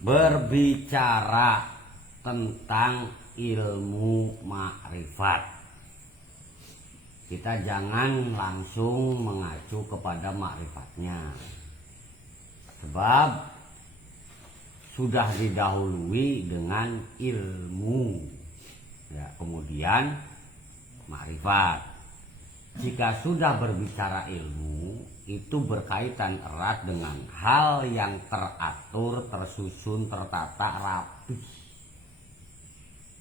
berbicara tentang ilmu makrifat. Kita jangan langsung mengacu kepada makrifatnya, sebab sudah didahului dengan ilmu, ya, kemudian makrifat. Jika sudah berbicara ilmu, itu berkaitan erat dengan hal yang teratur, tersusun, tertata, rapi,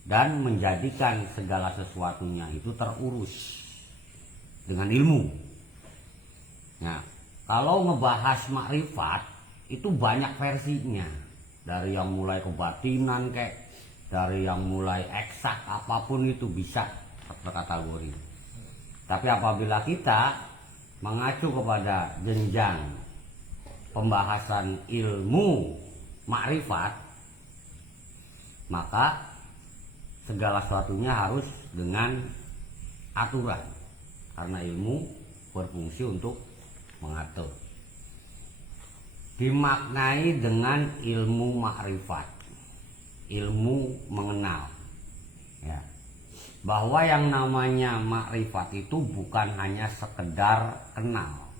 dan menjadikan segala sesuatunya itu terurus dengan ilmu. Nah, kalau ngebahas makrifat itu banyak versinya, dari yang mulai kebatinan dari yang mulai eksak, apapun itu bisa terkategori. Tapi apabila kita mengacu kepada jenjang pembahasan ilmu makrifat, maka segala sesuatunya harus dengan aturan, karena ilmu berfungsi untuk mengatur. Dimaknai dengan ilmu makrifat, ilmu mengenal, ya, bahwa yang namanya makrifat itu bukan hanya sekedar kenal,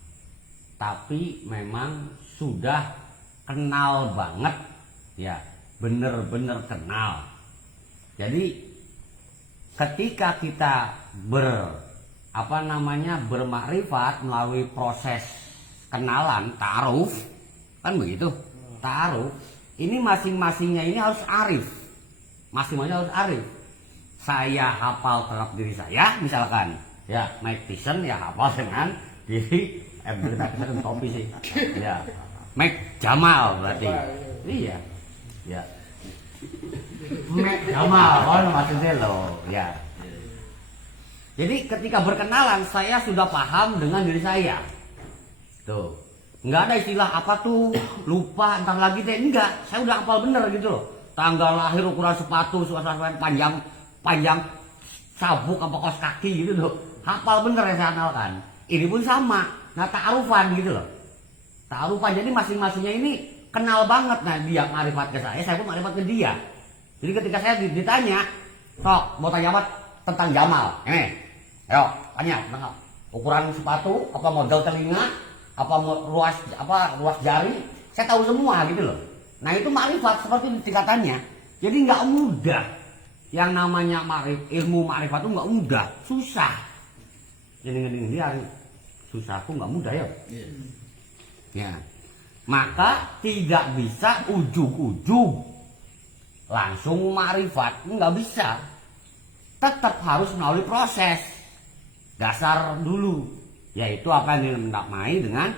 tapi memang sudah kenal banget, ya, bener-bener kenal. Jadi ketika kita bermakrifat melalui proses kenalan, ta'aruf, kan begitu, ta'aruf, ini masing-masingnya ini harus arif, masing-masingnya harus arif. Saya hafal terhadap diri saya, misalkan, ya, Mike Tyson ya hafal dengan diri, Tyson topi sih, ya, Mike Jamal berarti, iya, ya, Mike Jamal, oh maksudnya lo, ya. Jadi ketika berkenalan saya sudah paham dengan diri saya, tuh, nggak ada istilah apa tuh lupa entar lagi deh, enggak, saya udah hafal bener gitu loh, tanggal lahir, ukuran sepatu, suara panjang sabuk apa kaos kaki gitu loh, hafal bener yang saya analkan. Ini pun sama, nah ta'arufan gitu loh, ta'arufan. Jadi masing-masingnya ini kenal banget. Nah dia makrifat ke saya pun makrifat ke dia. Jadi ketika saya ditanya, sok mau tanya apa tentang Jamal, ini, ayo tanya tentang ukuran sepatu, apa model telinga, apa ruas jari, saya tahu semua gitu loh. Nah itu makrifat seperti tingkatannya. Jadi nggak mudah. Yang namanya ilmu makrifat itu nggak mudah, susah. Ini susah, aku nggak mudah ya. Ya, maka tidak bisa ujug-ujug langsung makrifat, nggak bisa. Tetap harus melalui proses dasar dulu, yaitu apa yang dinamai dengan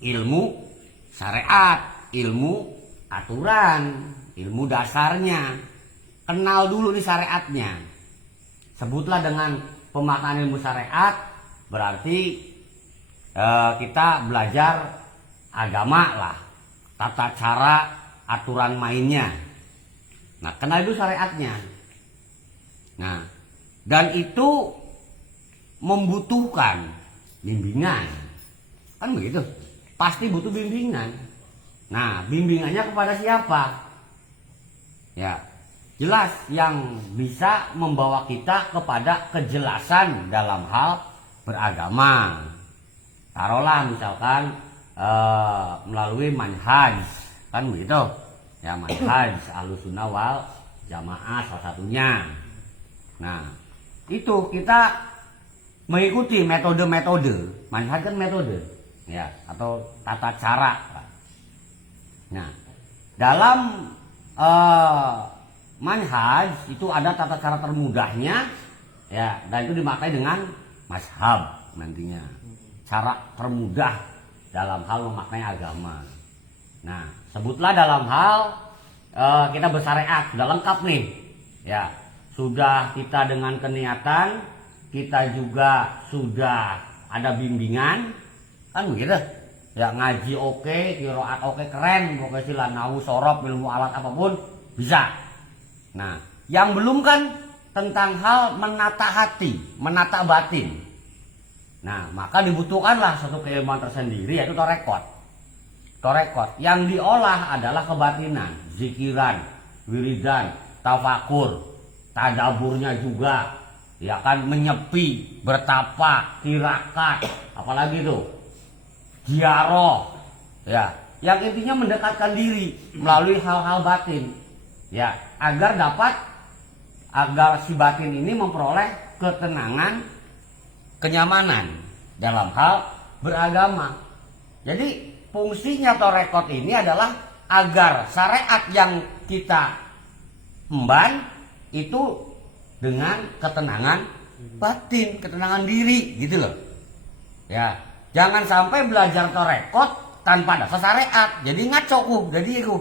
ilmu syariat, ilmu aturan, ilmu dasarnya. Kenal dulu nih syariatnya. Sebutlah dengan pemaknaan ilmu syariat, berarti kita belajar agama lah, tata cara, aturan mainnya. Nah, kenal itu syariatnya. Nah, dan itu membutuhkan bimbingan, kan begitu? Pasti butuh bimbingan. Nah, bimbingannya kepada siapa? Ya, jelas yang bisa membawa kita kepada kejelasan dalam hal beragama. Taruhlah misalkan melalui manhaj, kan begitu? Ya, manhaj Ahlussunnah wal Jamaah salah satunya. Nah, itu kita mengikuti metode-metode. Manhaj kan metode, ya, atau tata cara. Nah, dalam manhaj itu ada tata cara termudahnya, ya, dan itu dimaknai dengan mazhab nantinya, cara termudah dalam hal memaknai agama. Nah, sebutlah dalam hal kita bersyariat sudah lengkap nih, ya, sudah kita dengan keniatan, kita juga sudah ada bimbingan, kan begitu? Ya, ngaji oke, qiraat oke, keren, pokoknya sila nahu, sorob, ilmu alat apapun bisa. Nah, yang belum kan tentang hal menata hati, menata batin. Nah, maka dibutuhkanlah satu keilmuan tersendiri, yaitu tarekot. torekot. Yang diolah adalah kebatinan, zikiran, wiridan, tafakur, tadaburnya juga, ya kan, menyepi, bertapa, tirakat, apalagi tuh, ziarah, ya, yang intinya mendekatkan diri melalui hal-hal batin, ya, agar si batin ini memperoleh ketenangan, kenyamanan dalam hal beragama. Jadi fungsinya torekot ini adalah agar syariat yang kita emban itu dengan ketenangan batin, ketenangan diri, gitu loh. Ya, jangan sampai belajar torekot tanpa dasar syariat. Jadi ngaco ku, jadi ku.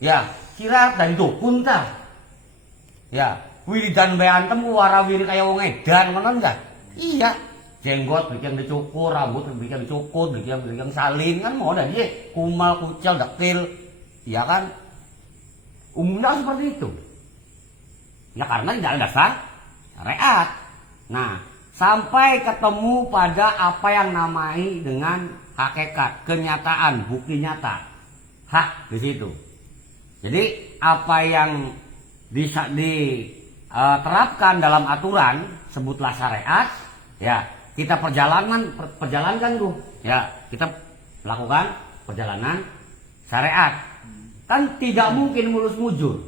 Ya, kira dari dukun ta. Ya, wiridan beantem ku warawiri kaya wong edan ngono enggak? Iya. Jenggot bikin dicukur, rambut bikin dicukur, bikin salin kan mau dah dia kumal, kucel, dekil, ya kan? Umumnya seperti itu. Ya karena tidak ada dasar syariat. Nah, sampai ketemu pada apa yang namai dengan hakikat, kenyataan, bukti nyata, hak di situ. Jadi apa yang diterapkan dalam aturan sebutlah syariat, ya. Kita perjalankan tuh, ya kita lakukan perjalanan syariat. Kan tidak mungkin mulus mujur.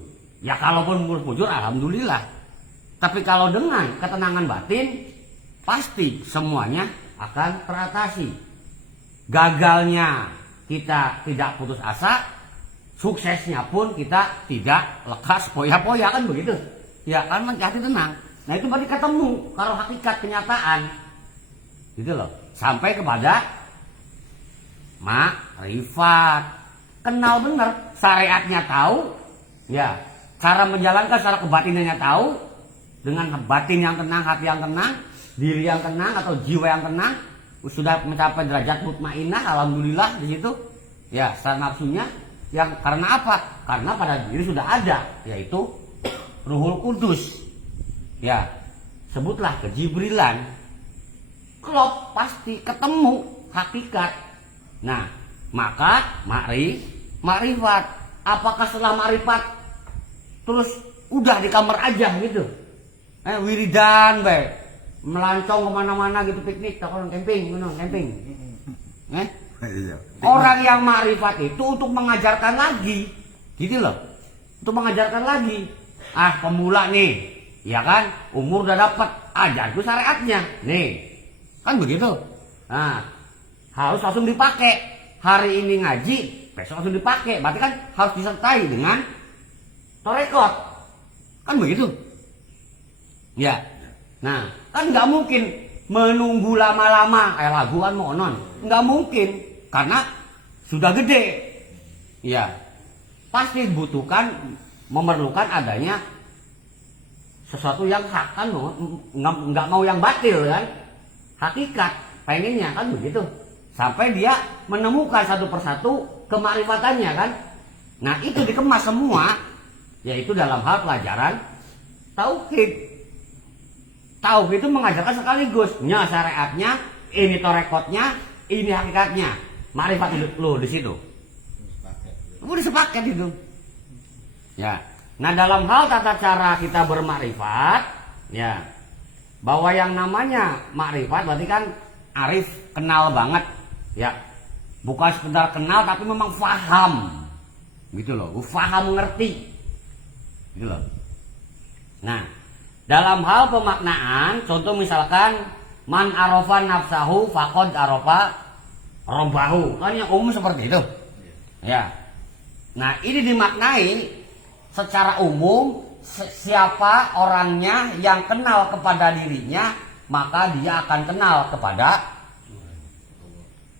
Ya kalaupun mulus mujur, alhamdulillah. Tapi kalau dengan ketenangan batin, pasti semuanya akan teratasi. Gagalnya kita tidak putus asa, suksesnya pun kita tidak lekas poya-poya, kan begitu. Ya kan, hati tenang. Nah itu berarti ketemu kalau hakikat kenyataan. Gitu loh, sampai kepada makrifat, kenal benar, syariatnya tahu, ya cara menjalankan secara kebatinannya tahu, dengan batin yang tenang, hati yang tenang, diri yang tenang atau jiwa yang tenang, sudah mencapai derajat mutmainah, alhamdulillah di situ, ya secara nafsunya, yang karena apa? Karena pada diri sudah ada, yaitu Ruhul Kudus, ya sebutlah kejibrilan. Klop pasti ketemu hakikat. Nah, maka makrifat. Apakah setelah makrifat terus udah di kamar aja gitu? Wiridan baik, melancong kemana-mana gitu, piknik, camping. Orang yang makrifat itu untuk mengajarkan lagi, gitu loh, untuk mengajarkan lagi. Pemula nih, ya kan, umur udah dapat, ajar itu syariatnya, nih. Kan begitu. Nah, harus langsung dipakai. Hari ini ngaji, besok langsung dipakai. Berarti kan harus disertai dengan torekot. Kan begitu. Ya. Nah, kan nggak mungkin menunggu lama-lama. Kayak lagu kan monon. Nggak mungkin. Karena sudah gede. Ya. Pasti memerlukan adanya sesuatu yang hak, kan. Nggak mau yang batil kan. Hakikat pengennya kan begitu, sampai dia menemukan satu persatu kemakrifatannya kan. Nah itu dikemas semua, yaitu dalam hal pelajaran tauhid. Tauhid itu mengajarkan sekaligus, syariatnya, ini torekotnya, ini hakikatnya, makrifat lo di situ. Udah sepaket itu. Ya. Nah dalam hal tata cara kita bermakrifat, ya. Bahwa yang namanya makrifat berarti kan arif, kenal banget, ya bukan sekedar kenal tapi memang faham, gitu loh, faham, ngerti, gitu loh. Nah dalam hal pemaknaan, contoh misalkan man arafa nafsahu faqad arafa rabbahu, kan yang umum seperti itu, ya. Nah ini dimaknai secara umum. Siapa orangnya yang kenal kepada dirinya, maka dia akan kenal kepada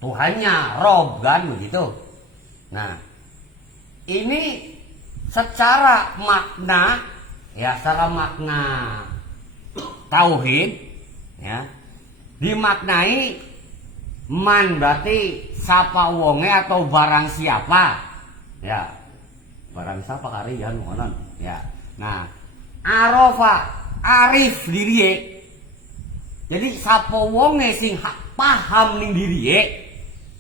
Tuhannya, Rob, kan begitu. Nah, ini secara makna, ya secara makna tauhid, ya dimaknai man berarti sapa wonge atau barang siapa, ya barang siapa karian ngonon, ya. Nah, arafa arif diriye. Jadi sapa wonge sing paham ning diriye.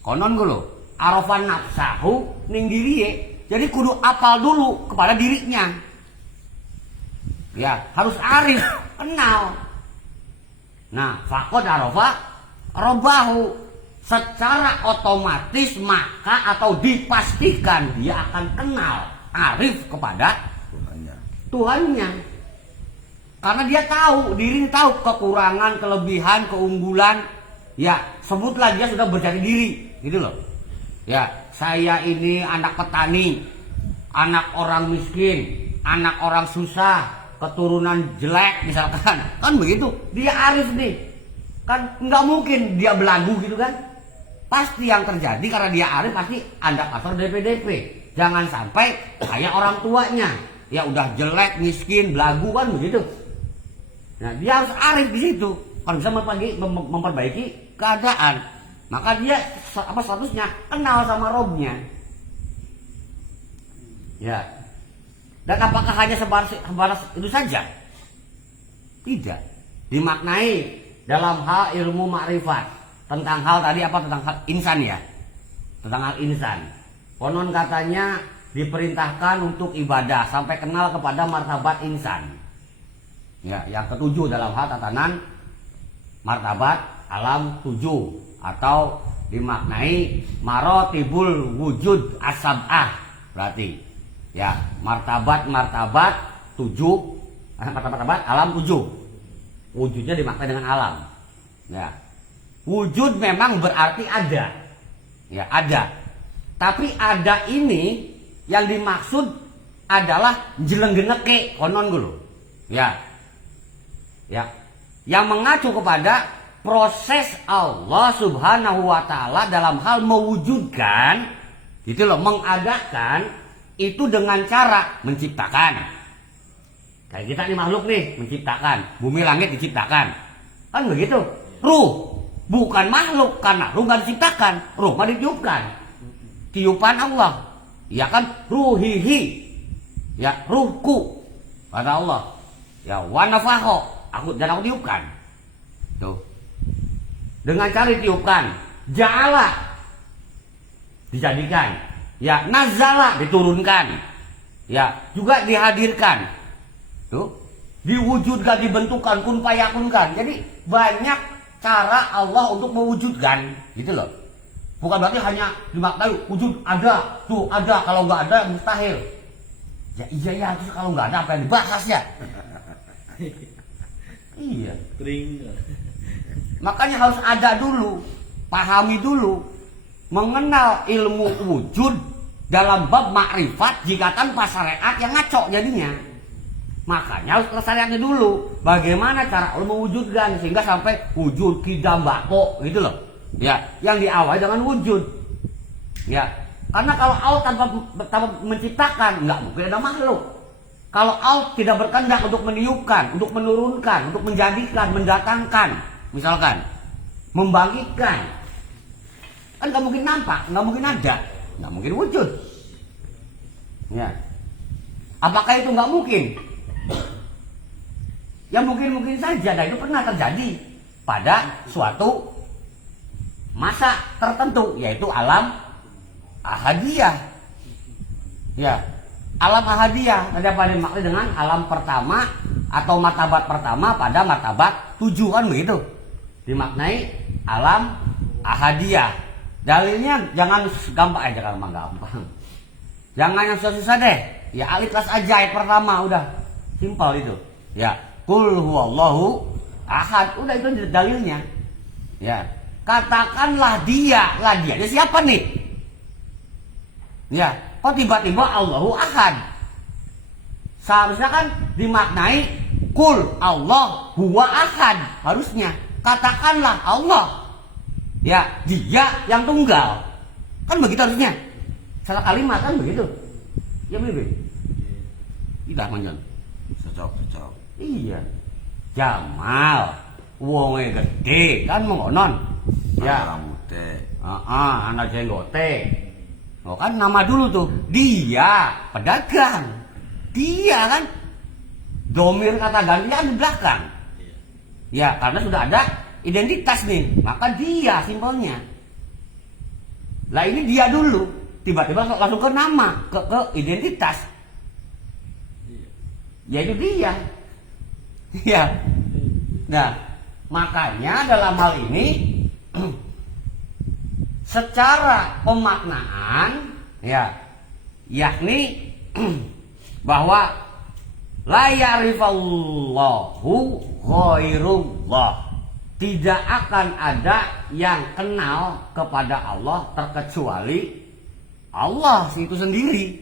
Konon ku lho, arafan nafsahu ning diriye. Jadi kudu apal dulu kepada dirinya. Ya, harus arif, kenal. Nah, faqad arafa rabbahu, secara otomatis maka atau dipastikan dia akan kenal, arif kepada Tuhannya. Karena dia tahu, diri tahu kekurangan, kelebihan, keunggulan. Ya, sebutlah dia sudah berjati diri, gitu loh. Ya, saya ini anak petani, anak orang miskin, anak orang susah, keturunan jelek misalkan. Kan begitu, dia arif nih. Kan nggak mungkin dia belagu gitu kan. Pasti yang terjadi karena dia arif pasti Anda pasar DP-DP. Jangan sampai kayak orang tuanya. Ya udah jelek, miskin, belagu kan begitu. Nah, dia harus arif di situ. Kan bisa memperbaiki keadaan. Maka dia statusnya kenal sama Robnya. Ya. Dan apakah hanya sebatas itu saja? Tidak. Dimaknai dalam hal ilmu makrifat. Tentang hal tadi apa? Tentang hal insan ya. Tentang hal insan. Konon katanya diperintahkan untuk ibadah sampai kenal kepada martabat insan. Ya, yang ketujuh dalam hal tatanan martabat alam tujuh, atau dimaknai marotibul wujud asab'ah. Berarti ya, martabat tujuh, martabat alam tujuh. Wujudnya dimaknai dengan alam. Ya, wujud memang berarti ada. Ya, ada. Tapi ada ini yang dimaksud adalah jelenggeneke konon dulu. Ya. Ya. Yang mengacu kepada proses Allah Subhanahu wa taala dalam hal mewujudkan, gitu loh, mengadakan itu dengan cara menciptakan. Kayak kita nih makhluk nih, menciptakan, bumi langit diciptakan. Kan begitu. Ruh bukan makhluk, karena ruh nggak diciptakan, ruh mah ditiupkan. Tiupan Allah, ya kan, ruhihi, ya ruhku, kata Allah, ya wanafaho, aku tiupkan, tuh, dengan cara ditiupkan, ja'ala, dijadikan, ya nazala, diturunkan, ya juga dihadirkan, tuh, diwujudkan, dibentukkan, kun fayakunkan. Jadi banyak cara Allah untuk mewujudkan, gitu loh. Bukan berarti hanya dimaknai wujud ada, tuh ada, kalau nggak ada mustahil. Ya iya ya, terus kalau nggak ada apa yang dibahas ya? Iya. Makanya harus ada dulu, pahami dulu, mengenal ilmu wujud dalam bab makrifat jika tanpa syariat yang ngaco jadinya. Makanya harus ke syariatnya dulu. Bagaimana cara Allah mewujudkan sehingga sampai wujud kidam bako gitu loh. Ya, yang diawali dengan wujud. Ya, karena kalau Allah tanpa menciptakan, nggak mungkin ada makhluk. Kalau Allah tidak berkehendak untuk meniupkan, untuk menurunkan, untuk menjadikan, mendatangkan, misalkan, membangkitkan, kan nggak mungkin nampak, nggak mungkin ada, nggak mungkin wujud. Ya, apakah itu nggak mungkin? Ya mungkin saja, dan itu pernah terjadi pada suatu masa tertentu, yaitu alam ahadiyah. Ya, alam ahadiyah ada pada dimaknai dengan alam pertama atau martabat pertama pada martabat tujuh, kan begitu dimaknai alam ahadiyah. Dalilnya jangan gampang aja, gampang, jangan yang susah-susah deh. Ya, Al-Ikhlas aja ayat pertama udah simpel itu. Ya, qul huwallahu ahad, udah itu dalilnya. Ya, katakanlah dia, dia siapa nih? Ya, kok tiba-tiba Allahu ahad? Seharusnya kan dimaknai kul Allah huwa ahad, harusnya katakanlah Allah, ya dia yang tunggal, kan begitu harusnya. Salah kalimat kan begitu. Ya begitu. Tidak manjon. Cocok. Iya. Jamal, wonge gede kan mengonon. Ya, rambutnya. Anak jenggote. Oh kan nama dulu tuh. Dia pedagang. Dia kan domir kata gantian di belakang. Ya, karena sudah ada identitas nih, maka dia simpelnya. Lah ini dia dulu, tiba-tiba langsung ke nama, ke identitas. Ya itu dia. Ya. Nah, makanya dalam hal ini secara pemaknaan ya, yakni bahwa la ya'rifallahu ghairullah. Tidak akan ada yang kenal kepada Allah terkecuali Allah itu sendiri.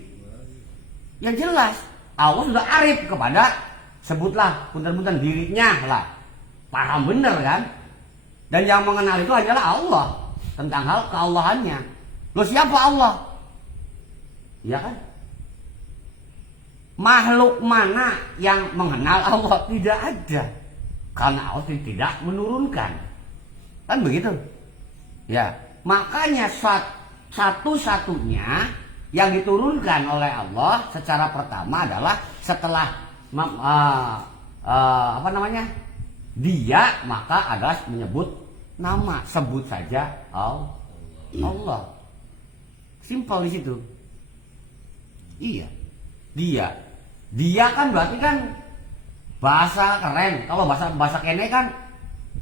Yang jelas Allah sudah arif kepada, sebutlah punten-punten dirinya lah. Paham bener kan? Dan yang mengenal itu hanyalah Allah tentang hal keallahannya. Loh, siapa Allah? Ya kan? Makhluk mana yang mengenal Allah? Tidak ada. Karena Allah tidak menurunkan. Kan begitu? Ya, makanya satu-satunya yang diturunkan oleh Allah secara pertama adalah setelah dia, maka adalah menyebut nama, sebut saja Allah. Simpel di situ. Iya. Dia kan berarti kan bahasa keren. Kalau bahasa kene kan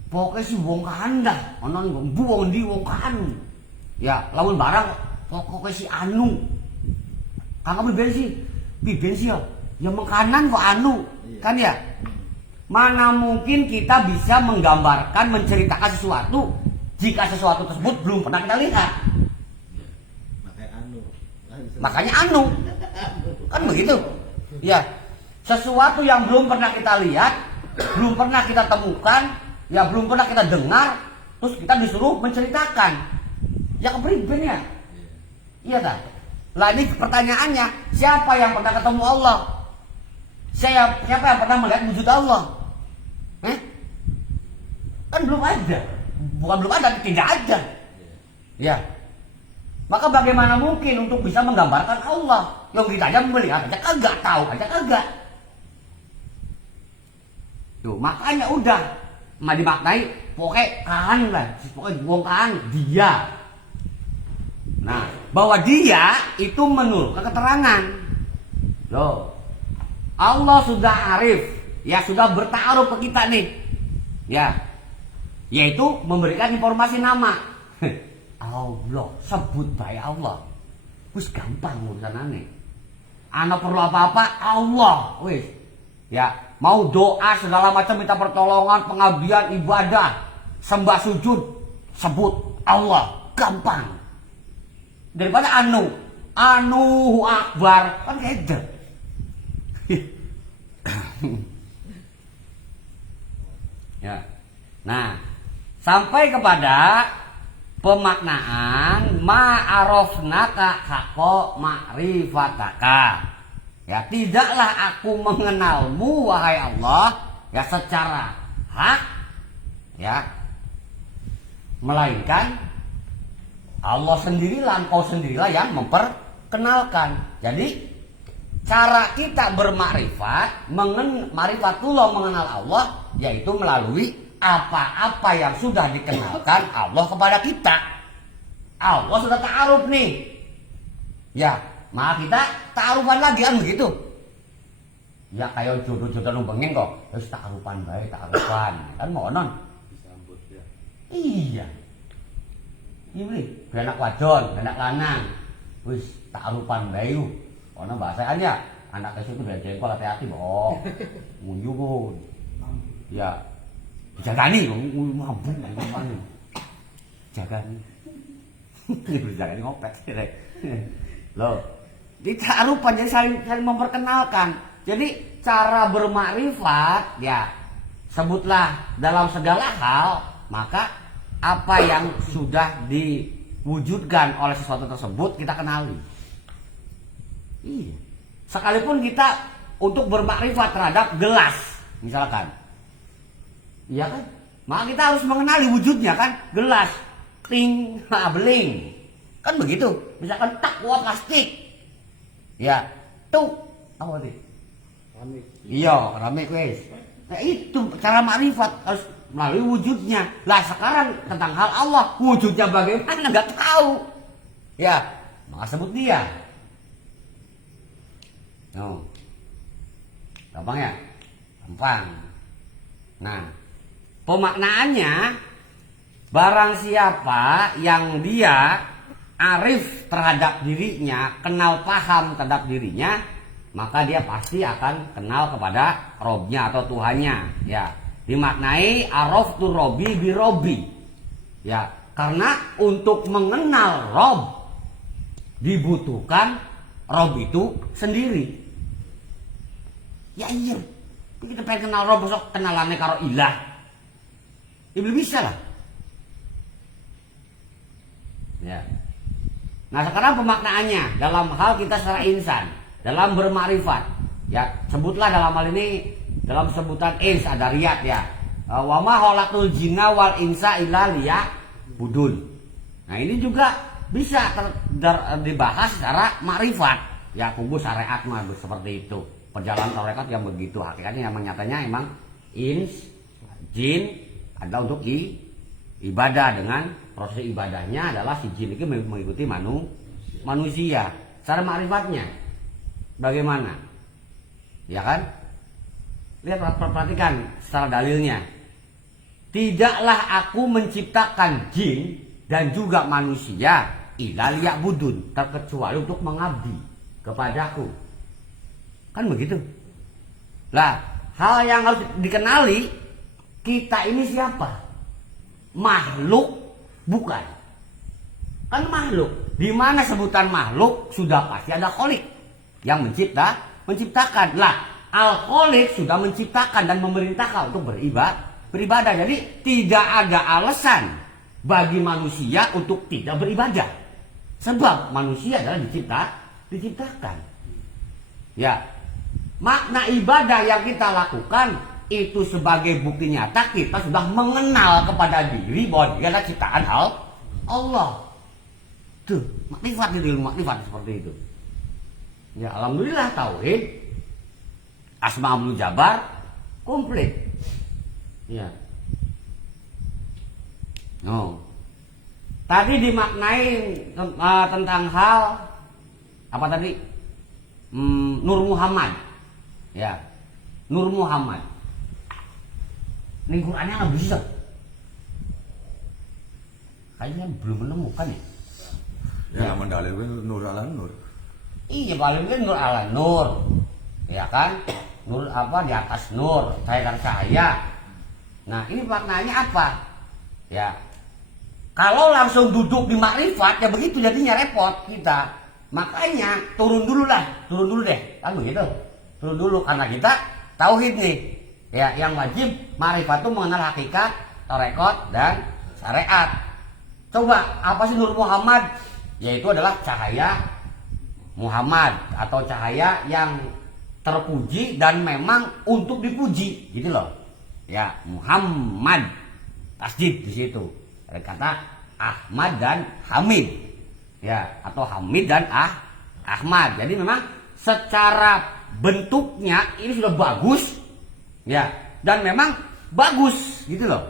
pokoknya si wong kandah, onon buang di wong kan. Ya, lawan barang pokoknya si anu. Kang bensin ya. Ya mengkanan kok anu. Kan ya? Mana mungkin kita bisa menggambarkan, menceritakan sesuatu jika sesuatu tersebut belum pernah kita lihat. Makanya anu. Kan begitu? Ya. Sesuatu yang belum pernah kita lihat, belum pernah kita temukan, ya belum pernah kita dengar, terus kita disuruh menceritakan. Ya kepriben ya? Iya tak? Lah ini pertanyaannya, siapa yang pernah ketemu Allah? Siapa yang pernah melihat wujud Allah? Kan belum ada. Bukan belum ada, tidak ada. Ya. Maka bagaimana mungkin untuk bisa menggambarkan Allah? Yang kita aja melihat aja kagak, tahu aja kagak. Tuh, makanya udah dimaknai pokoknya kan lah, pokoknya wong kan dia. Nah, bahwa dia itu menurut keterangan. Loh. Allah sudah arif, ya sudah bertaruh ke kita nih. Ya. Yaitu memberikan informasi nama. Allah, sebut baik Allah. Wis gampang urusanane. Ana perlu apa-apa Allah, wis. Ya, mau doa segala macam, minta pertolongan, pengabdian, ibadah, sembah sujud, sebut Allah, gampang. Daripada anu akbar, kan kayak gitu. Ya. Nah, sampai kepada pemaknaan ma'arofnaka haqqa ma'rifataka. Ya, tidaklah aku mengenalmu wahai Allah ya secara hak, ya, melainkan Allah sendirilah, engkau sendirilah yang memperkenalkan. Jadi cara kita bermakrifat, marifatullah, mengenal Allah, yaitu melalui apa-apa yang sudah dikenalkan Allah kepada kita. Allah sudah ta'aruf nih. Ya, maka kita ta'arufan lagi kan begitu. Ya kayak jodoh-jodoh numpengin kok. Terus ta'arufan baik, ta'arufan. Kan mau non. Disambut ya. Iya. Ini anak wadon, anak lanang. Wis ta'arufan baik. Ono bahasanya anak kecil itu biar jengkol, hati-hati boh. Munjukun. Ya. Jagani, mampu, jagani, jagani ngopet, loh, ditaruhkan jadi saling memperkenalkan. Jadi cara bermakrifat, ya, sebutlah dalam segala hal, maka apa yang sudah diwujudkan oleh sesuatu tersebut kita kenali. Iya, sekalipun kita untuk bermakrifat terhadap gelas, misalkan. Iya kan? Maka kita harus mengenali wujudnya kan, gelas, ting, beling, kan begitu. Misalkan takwa plastik, ya, tuh, apa sih? Keramik. Iya, keramik wes. Nah itu cara makrifat harus melalui wujudnya. Lah sekarang tentang hal Allah, wujudnya bagaimana nggak tahu. ya maka sebut dia. Gampang ya? Gampang. Nah, pemaknaannya barang siapa yang dia arif terhadap dirinya, kenal paham terhadap dirinya, maka dia pasti akan kenal kepada Robnya atau Tuhannya. Ya, dimaknai araftu Robbi bi Robbi. Ya, karena untuk mengenal Rob dibutuhkan Rob itu sendiri. Ya iya, kita pengen kenal Rob, besok kenalannya karo ilah. Ya belum bisa lah. Ya. Nah sekarang pemaknaannya dalam hal kita secara insan, dalam bermakrifat. Ya sebutlah dalam hal ini dalam sebutan ins ada riyad ya. Wa ma khalaqtul jinna wal insa illa liya'budun. Nah ini juga bisa dibahas secara makrifat. Ya kubu syariat mah seperti itu. Perjalanan tarekat yang begitu, hakikatnya yang nyatanya emang ins, jin adalah untuk ibadah, dengan proses ibadahnya adalah si jin itu mengikuti manusia. Secara makrifatnya bagaimana? Ya kan? Lihat, perhatikan secara dalilnya. Tidaklah aku menciptakan jin dan juga manusia illa liya'budun, terkecuali untuk mengabdi kepadaku. Kan begitu. Lah, hal yang harus dikenali, kita ini siapa? Makhluk bukan? Kan makhluk. Di mana sebutan makhluk sudah pasti ada kholik yang menciptakan. Lah, al-kholik sudah menciptakan dan memerintahkan untuk beribadah. Jadi tidak ada alasan bagi manusia untuk tidak beribadah. Sebab manusia adalah diciptakan. Ya. Makna ibadah yang kita lakukan itu sebagai bukti nyata kita sudah mengenal kepada diri bahwa dia adalah ciptaan Allah. Tuh, makrifat itu, ilmu makrifat seperti itu. Ya, alhamdulillah tauhid Asmaul Jabar komplit. Ya. Tadi dimaknai tentang hal apa tadi? Nur Muhammad. Ya, Nur Muhammad. Ini Qurannya nggak bisa. Kayaknya belum menemukan ya. Ya, mendalilkan Nur ala Nur. Iya, paling kan Nur ala Nur. Ya kan? Nur apa di atas Nur, cahaya. Nah, ini maknanya apa? Ya. Kalau langsung duduk di makrifat ya begitu jadinya repot kita. Makanya turun dulu deh. Kan begitu. Turun dulu karena kita tauhid nih. Ya, yang wajib makrifat itu mengenal hakikat, tarekat dan syariat. Coba apa sih Nur Muhammad? Yaitu adalah cahaya Muhammad atau cahaya yang terpuji dan memang untuk dipuji, gitu loh. Ya, Muhammad tasdid di situ. Ada kata Ahmad dan Hamid. Ya, atau Hamid dan Ahmad. Jadi memang secara bentuknya ini sudah bagus. Ya, dan memang bagus, gitu loh.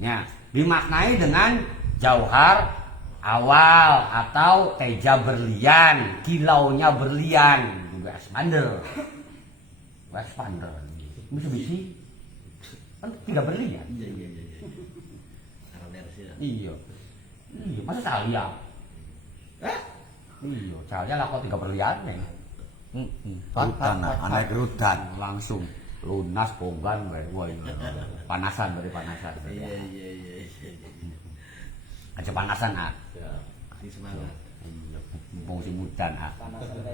Ya, dimaknai dengan jauhar awal atau teja berlian, kilaunya berlian, juga expander. Bisa kan tidak berlian. Iya. Iya, masa Calia? Iya, Calia lah kok 3 berlian nih. Anak rutan langsung lunas ponggan, wah panasan. Iya. Aja panasan Semangat. Mumpung si mudan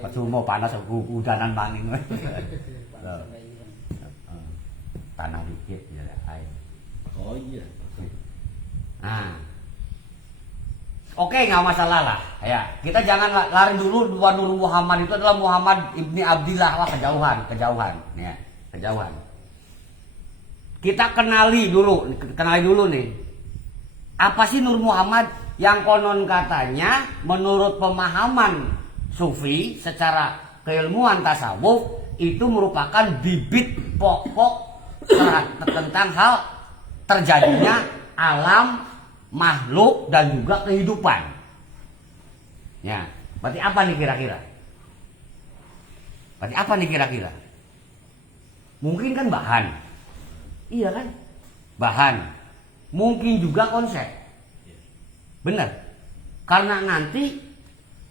percuma panas udanan maning. Tanah dikit ya air. Oh iya. Nah. Oke, nggak masalah lah. Ya, kita jangan lari dulu dua Nur Muhammad itu adalah Muhammad ibni Abdillah lah, kejauhan, ya, kejauhan. Kita kenali dulu nih. Apa sih Nur Muhammad yang konon katanya menurut pemahaman sufi secara keilmuan tasawuf itu merupakan bibit pokok tentang hal terjadinya alam, makhluk dan juga kehidupan. Ya, berarti apa nih kira-kira? Berarti apa nih kira-kira? Mungkin kan bahan. Iya kan? Bahan. Mungkin juga konsep. Benar. Karena nanti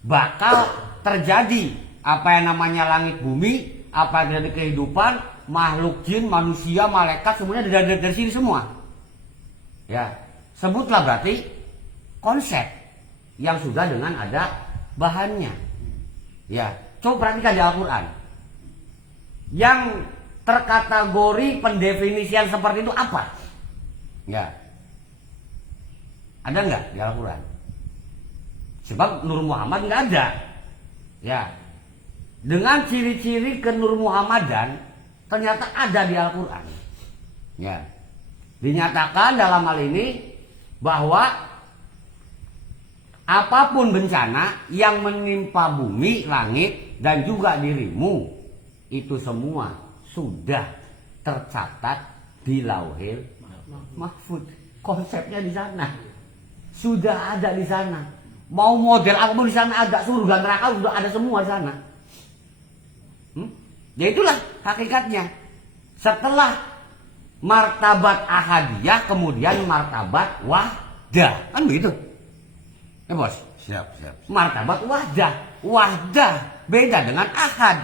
bakal terjadi apa yang namanya langit bumi, apa yang terjadi kehidupan, makhluk jin, manusia, malaikat, semuanya dari sini semua. Ya, sebutlah berarti konsep yang sudah dengan ada bahannya. Ya, coba perhatikan di Al-Quran. Yang terkategori pendefinisian seperti itu apa? Ya, ada nggak di Al-Quran? Sebab Nur Muhammad nggak ada. Ya, dengan ciri-ciri ke Nur Muhammadan ternyata ada di Al-Quran. Ya, dinyatakan dalam hal ini bahwa apapun bencana yang menimpa bumi, langit, dan juga dirimu, itu semua sudah tercatat di Lauhil Mahfuz. Konsepnya di sana. Sudah ada di sana. Mau model apapun di sana ada, surga neraka sudah ada semua di sana. Ya itulah hakikatnya. Setelah martabat ahadiyah kemudian martabat wahdah. Kan begitu. Ya bos? Siap. Martabat wahdah. Wahdah beda dengan ahad.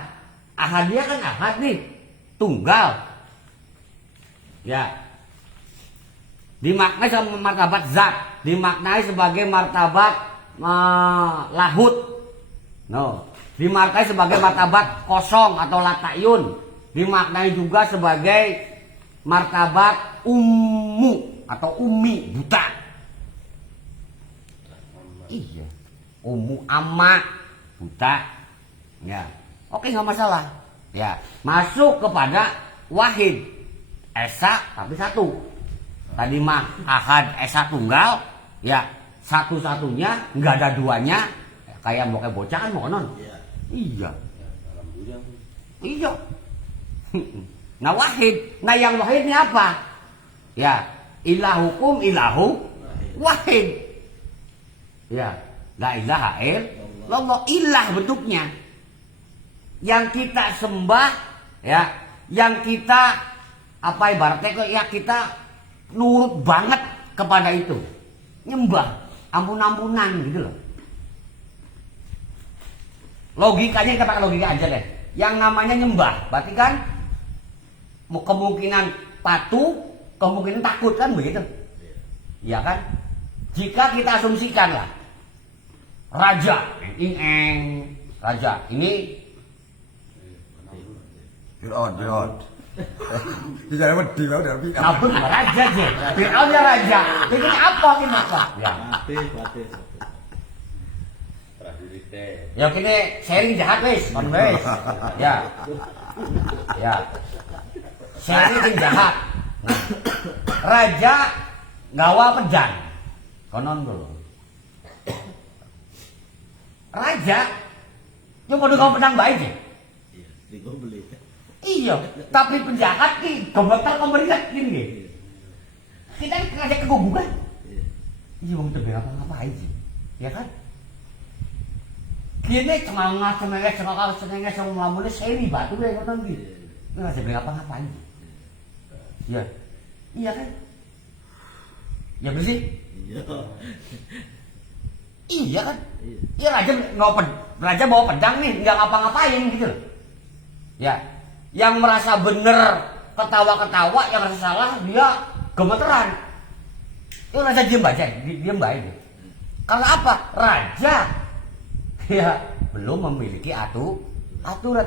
Ahadiyah kan ahad nih. Tunggal. Ya. Dimaknai sebagai martabat zat. Dimaknai sebagai martabat lahut. No. Dimaknai sebagai martabat kosong atau latayun. Dimaknai juga sebagai martabat ummu atau ummi, buta. Iya, ummu amma, buta. Ya, oke nggak masalah. Ya, masuk kepada wahid, esa tapi satu. Tadi mah ahad esa tunggal, ya satu-satunya nggak ada duanya. Kayak mau kayak bocah kan mau non. Iya. Iya. Nah wahid, nah yang wahid ini apa? Ya, ilahukum ilahu wahid. Ya, la ilaha illallah, ilah bentuknya. Yang kita sembah, ya, yang kita apa ibaratnya ya kita nurut banget kepada itu, nyembah, ampun-ampunan gitu loh. Logikanya kita pakai logika aja deh. Yang namanya nyembah, berarti kan kemungkinan patuh, kemungkinan takut kan begitu. Iya kan? Jika kita asumsikan lah, raja, raja ini Fir'aun. Tidak wedi mau dari Fir'aun. kabur raja aja. Fir'aun ya raja. Ini apa ini apa? Ya. Ya kini sharing jahat wis, kon wis. Ya. Ya. Sharing jahat. Nah, raja gawa pedang. Konon dulu. Raja cuma gawa pedang baik sih. Iya, tapi penjahat ki gemetar pemerintah gini. Kita ngajak keguguran. Iya, wong tebe apa-apa aja. Ya kan? Kini cengenges sama mlamune seri batu ya ngoten iki. Ora bisa ngapa-ngapain. Iya. Iya kan? Ya bersih. Iya kan? Iya raja bawa pedang nih, nggak ngapa-ngapain gitu loh. Ya. Yang merasa bener ketawa-ketawa, yang merasa salah dia gemeteran. Itu raja diem aja, diem baik. Karena apa? Raja ya belum memiliki aturan.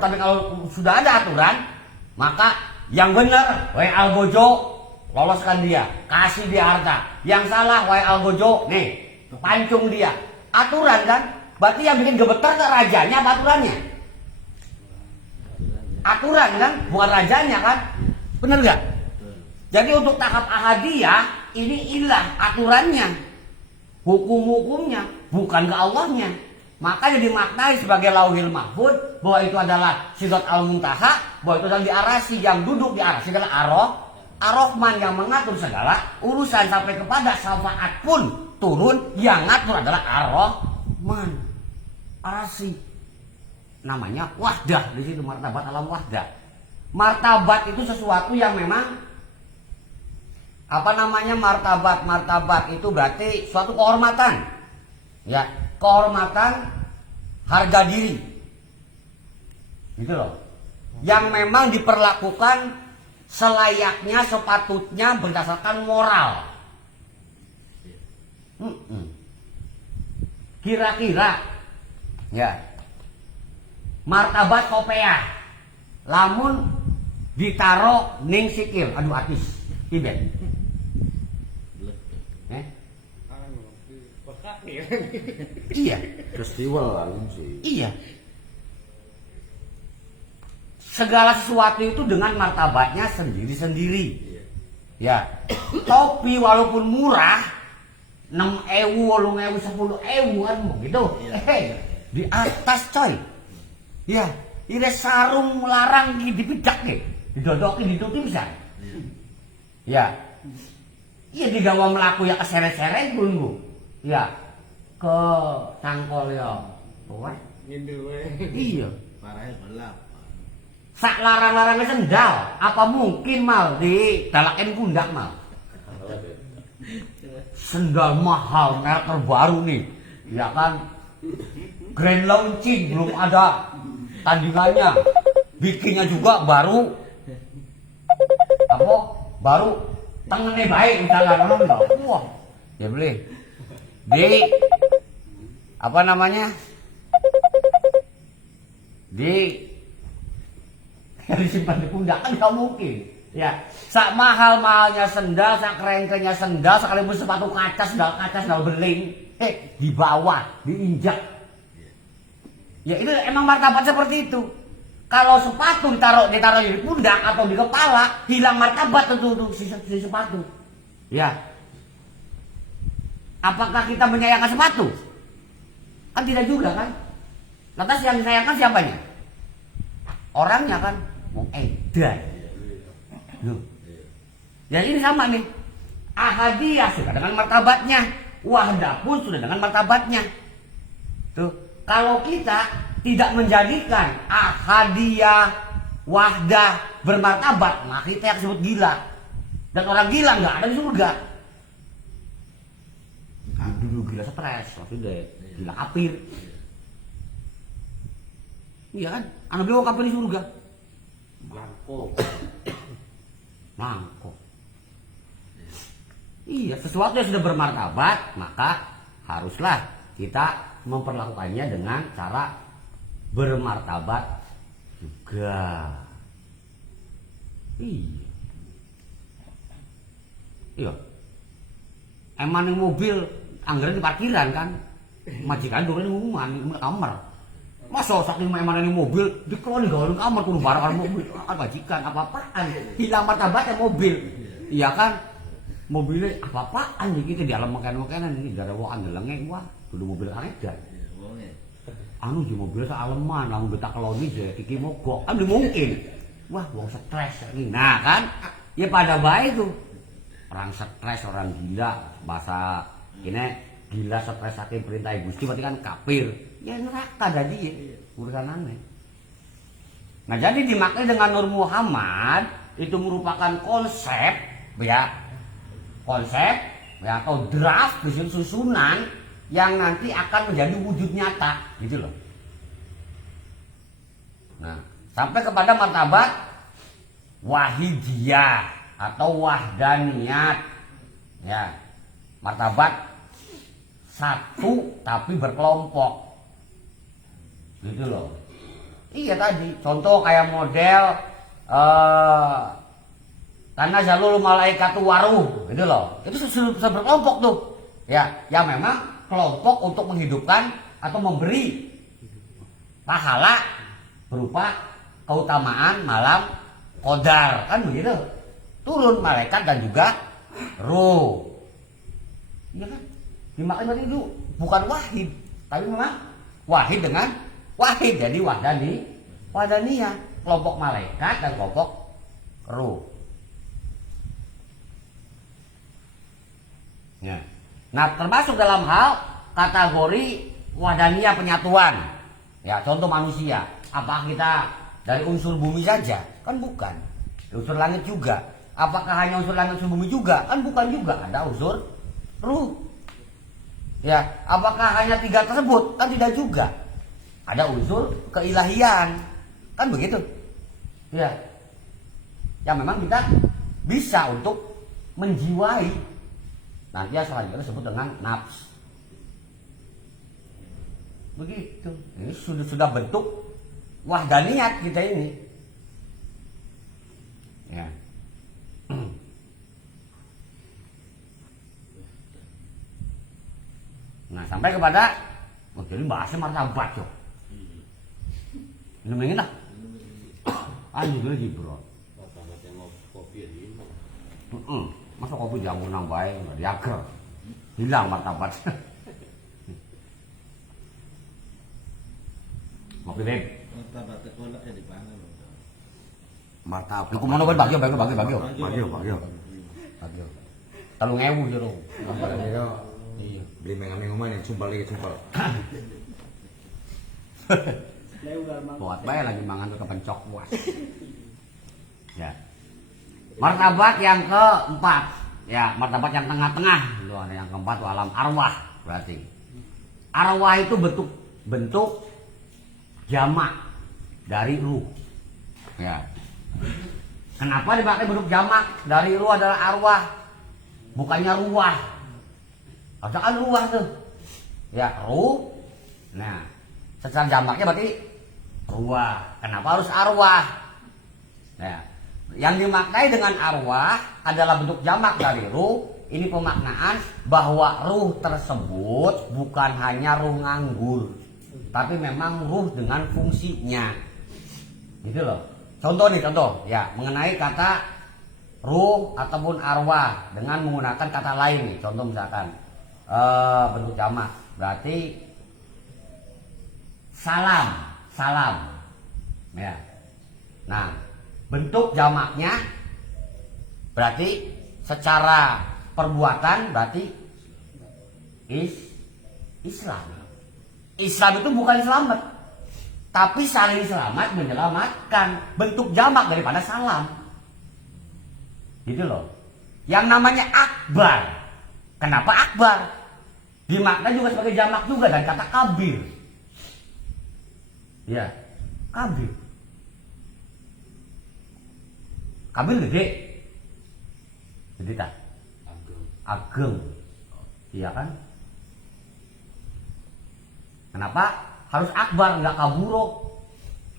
Tapi kalau sudah ada aturan, maka yang benar wae algojo, loloskan dia, kasih dia harta. Yang salah wae algojo, nih pancung dia. Aturan kan? Berarti yang bikin gemetar ke rajanya apa aturannya? Aturan kan, bukan rajanya kan? Bener nggak? Jadi untuk tahap ahadiyah ini ilah aturannya, hukum-hukumnya, bukan ke Allahnya. Makanya dimaknai sebagai Lauhil Mahfuz bahwa itu adalah Sidrat Al-Muntaha, bahwa itu adalah di arasi, yang duduk di arasi adalah Ar-Rahman yang mengatur segala urusan sampai kepada syafaat pun turun, yang ngatur adalah Ar-Rahman. arasi. Namanya wahdah, di situ martabat alam wahdah. Martabat itu sesuatu yang memang apa namanya martabat? Martabat itu berarti suatu kehormatan. Ya, kehormatan, harga diri. Gitu loh. Yang memang diperlakukan selayaknya, sepatutnya berdasarkan moral. Kira-kira ya martabat kopiah lamun ditaro ning sikil, aduh atis Tibet. Iya, Festival sih. iya. Segala sesuatu itu dengan martabatnya sendiri-sendiri. Ya, topi walaupun murah 6.000, 8.000, 10.000 kan begitu. Di atas coy. Ya, ini sarung larang dipidak nih, didodokin ditutup bisa. Ya. Iya digawa melaku ya keseret-seret dulu. Ya. Ke tangkol ya. What? Iya. Parahnya gelap. Sak larang-larangnya sendal, apa mungkin mal di dalakin pundak mal? Sendal mahal, merek terbaru nih, ya kan? Grand launching, belum ada tandingannya, bikinnya juga baru, apa? Baru tangannya baik, misalnya nonton, wah, ya beli, di apa namanya? Disimpan di pundak kan nggak mungkin. Ya, sak mahal-mahalnya sendal, sak keren-kerennya sendal, sekalipun sepatu kaca, sendal beling, di bawah, diinjak. Ya itu emang martabat seperti itu. Kalau sepatu ditaruh di pundak atau di kepala, hilang martabat tuh si sepatu. Ya. Apakah kita menyayangkan sepatu? Kan tidak juga kan? Lantas yang disayangkan siapanya? Orangnya kan, mau edan. Loh. Ya ini sama nih. Ahadiyah sudah dengan martabatnya, wahdah pun sudah dengan martabatnya. Tuh, kalau kita tidak menjadikan ahadiyah, wahdah bermartabat, maka kita yang disebut gila. Dan orang gila nggak ada di surga. Nah, dulu gila stres, maksudnya gila kapir. Iya kan? Anak bilang kapir di surga. Mangkok. Iya, sesuatu yang sudah bermartabat, maka haruslah kita memperlakukannya dengan cara bermartabat juga. Iya. Iya. Emang yang mobil anggaran di parkiran kan? Majikan turun ngumuman di kamar. Masa saking emang yang mobil dikeluarin gawe kamar kudu barang mobil. Majikan apa-apaan? Hilang martabatnya mobil. Iya kan? Mobilnya apa-apaan gitu di alam makanan-makanan ini gara wong andelenge wah kudu mobil karedan. Anu di mobil saaleman langsung betak keloni je kiki mogok kan mungkin. Wah wong stres ini. Nah kan ya pada baik tuh. Orang stres, orang gila, bahasa ini gila stres saking perintah Gusti berarti kan kafir. Ya neraka jadi ya, urusan aneh. Nah jadi dimaknai dengan Nur Muhammad itu merupakan konsep ya atau draft susunan yang nanti akan menjadi wujud nyata gitu loh. Nah sampai kepada martabat wahidiyah atau wahdaniyat ya, martabat satu tapi berkelompok gitu loh. Iya tadi contoh kayak model karena jalur malaikatu waruh gitu loh, itu sudah berkelompok tuh ya, yang memang kelompok untuk menghidupkan atau memberi pahala berupa keutamaan malam qadar kan begitu, turun malaikat dan juga ruh. Iya kan? Dimaknai berarti itu bukan wahid, tapi memang wahid dengan wahid, jadi wahdaniyah, kelompok malaikat dan kelompok ruh. Ya. Nah, termasuk dalam hal kategori wahdaniyah penyatuan. Ya, contoh manusia. Apakah kita dari unsur bumi saja? Kan bukan. Unsur langit juga. Apakah hanya unsur langit unsur bumi juga? Kan bukan juga. Ada unsur ruh. Ya, apakah hanya 3 tersebut? Kan tidak juga. Ada unsur keilahian. Kan begitu. Ya. Ya memang kita bisa untuk menjiwai. Nanti ya selanjutnya disebut dengan nafs. Begitu. Ini sudah bentuk wahdaniyat kita ini. Ya. Nah, sampai kepada jadi bahasnya martabat yo. Ini mendingin lah. Anjir lagi, Bro. Martabat yang kopi ini. Masa kopi dianggur nang bae enggak diager. Hilang martabat. Ngopi, Beb. Martabat kolak ya di mana loh. Martabak. Iku mono bae bagi. Bagio. 3.000 jero. Iya. Beli mengaming omah nih sumpal iki sumpal. Buat bae lagi mangan ke kepencok puas. Ya. Martabat yang keempat. Ya, martabat yang tengah-tengah. Loh, ada yang keempat tuh alam arwah berarti. Arwah itu bentuk jamak dari ruh. Ya. Kenapa dipakai bentuk jamak? Dari ruh adalah arwah. Bukannya ruah. Ada kan ruah tuh. Ya, ruh. Nah, secara jamaknya berarti ruah. Kenapa harus arwah? Nah, yang dimaknai dengan arwah adalah bentuk jamak dari ruh. Ini pemaknaan bahwa ruh tersebut bukan hanya ruh nganggur, tapi memang ruh dengan fungsinya. Gitu loh. Contoh ya, mengenai kata ruh ataupun arwah dengan menggunakan kata lain nih. Contoh misalkan bentuk jamak berarti salam. Ya. Nah, bentuk jamaknya berarti secara perbuatan berarti Islam. Islam itu bukan selamat, tapi saling selamat menyelamatkan. Bentuk jamak daripada salam. Gitu loh. Yang namanya akbar. Kenapa akbar? Dimakna juga sebagai jamak juga dan kata kabir. Ya, kabir. Kabir gede. Gede tak? Ageng. Iya kan? Kenapa? Harus akbar, nggak kaburo.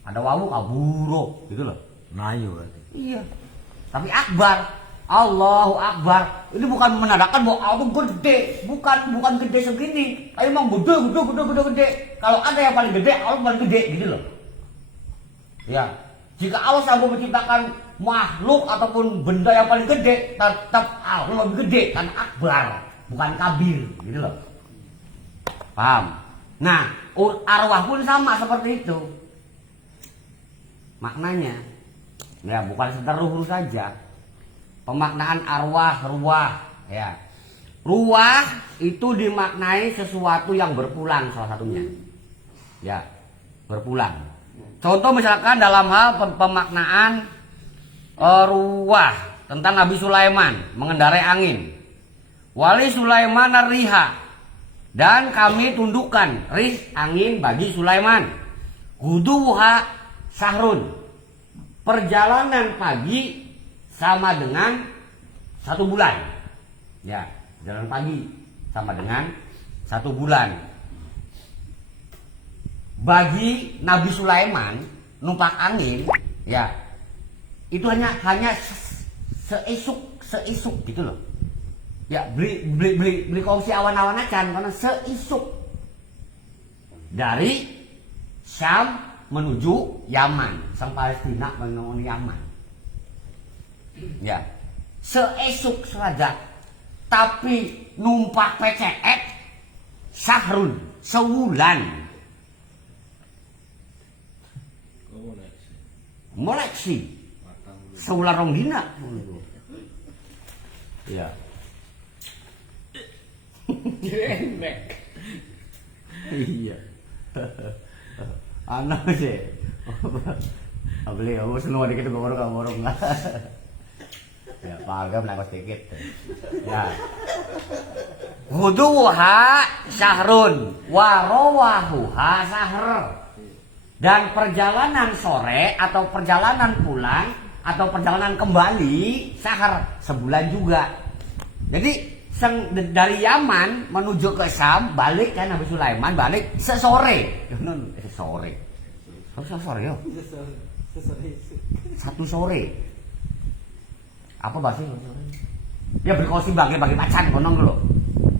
Ada wawu kaburo, gitu loh. Nayu berarti. Iya. Tapi akbar, Allahu Akbar. Ini bukan menandakan bahwa Allah itu gede, bukan gede segini. Tapi memang gede. Kalau ada yang paling gede, Allah paling gede, gitu loh. Ya. Jika Allah sanggup menciptakan makhluk ataupun benda yang paling gede, tetap Allah lebih gede kan akbar, bukan kabir, gitu loh. Paham? Nah, arwah pun sama seperti itu. Maknanya, ya bukan sekedar ruh saja. Pemaknaan arwah, ruah, ya. Ruah itu dimaknai sesuatu yang berpulang salah satunya. Ya, berpulang. Contoh misalkan dalam hal pemaknaan ruah tentang Nabi Sulaiman mengendarai angin. Wali Sulaiman ar-riha, dan kami tundukkan rih angin bagi Sulaiman. Guduha sahrun, perjalanan pagi sama dengan 1 bulan. Ya, jalan pagi sama dengan 1 bulan. Bagi Nabi Sulaiman numpak angin, ya itu hanya seisuk gitu loh. Ya beli kongsi awan-awan acan karena seisuk dari Syam menuju Yaman, sang Palestina menuju Yaman. Ya, seisuk saja. Tapi numpak PCX sahrun, sebulan. Mulai sih sebulan rong dina. Ya. Iya. Ano sih? Beli, aku seneng dikit ngorong lah. Ya, harga menangkos dikit. Ya. Wuduha syahrun warawahuha sahr. Dan perjalanan sore atau perjalanan pulang atau perjalanan kembali sahar sebulan juga. Jadi dari Yaman menuju ke Syam balik kan Nabi Sulaiman balik sesore. Sesore. Sesore yo. Satu sore. Apa bahasa sore? Ya berkosi bagi macan kono lho.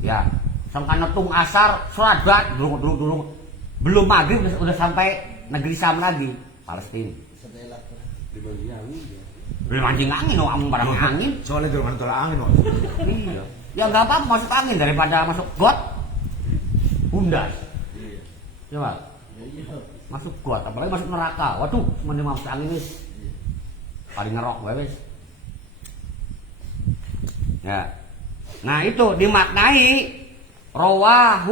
Ya, sampai netung asar salat dulu. Belum maghrib udah sampai negeri Syam lagi, Palestina. Belum mancing angin, kamu barang angin. Soalnya jangan tolak angin, no. Iya. Ya nggak apa masuk angin daripada masuk got. Bundas. Coba. Masuk got, apalagi masuk neraka. Waduh, mending masuk angin wis. Paling ngerok wae wis. Ya. Nah, itu dimaknai rawah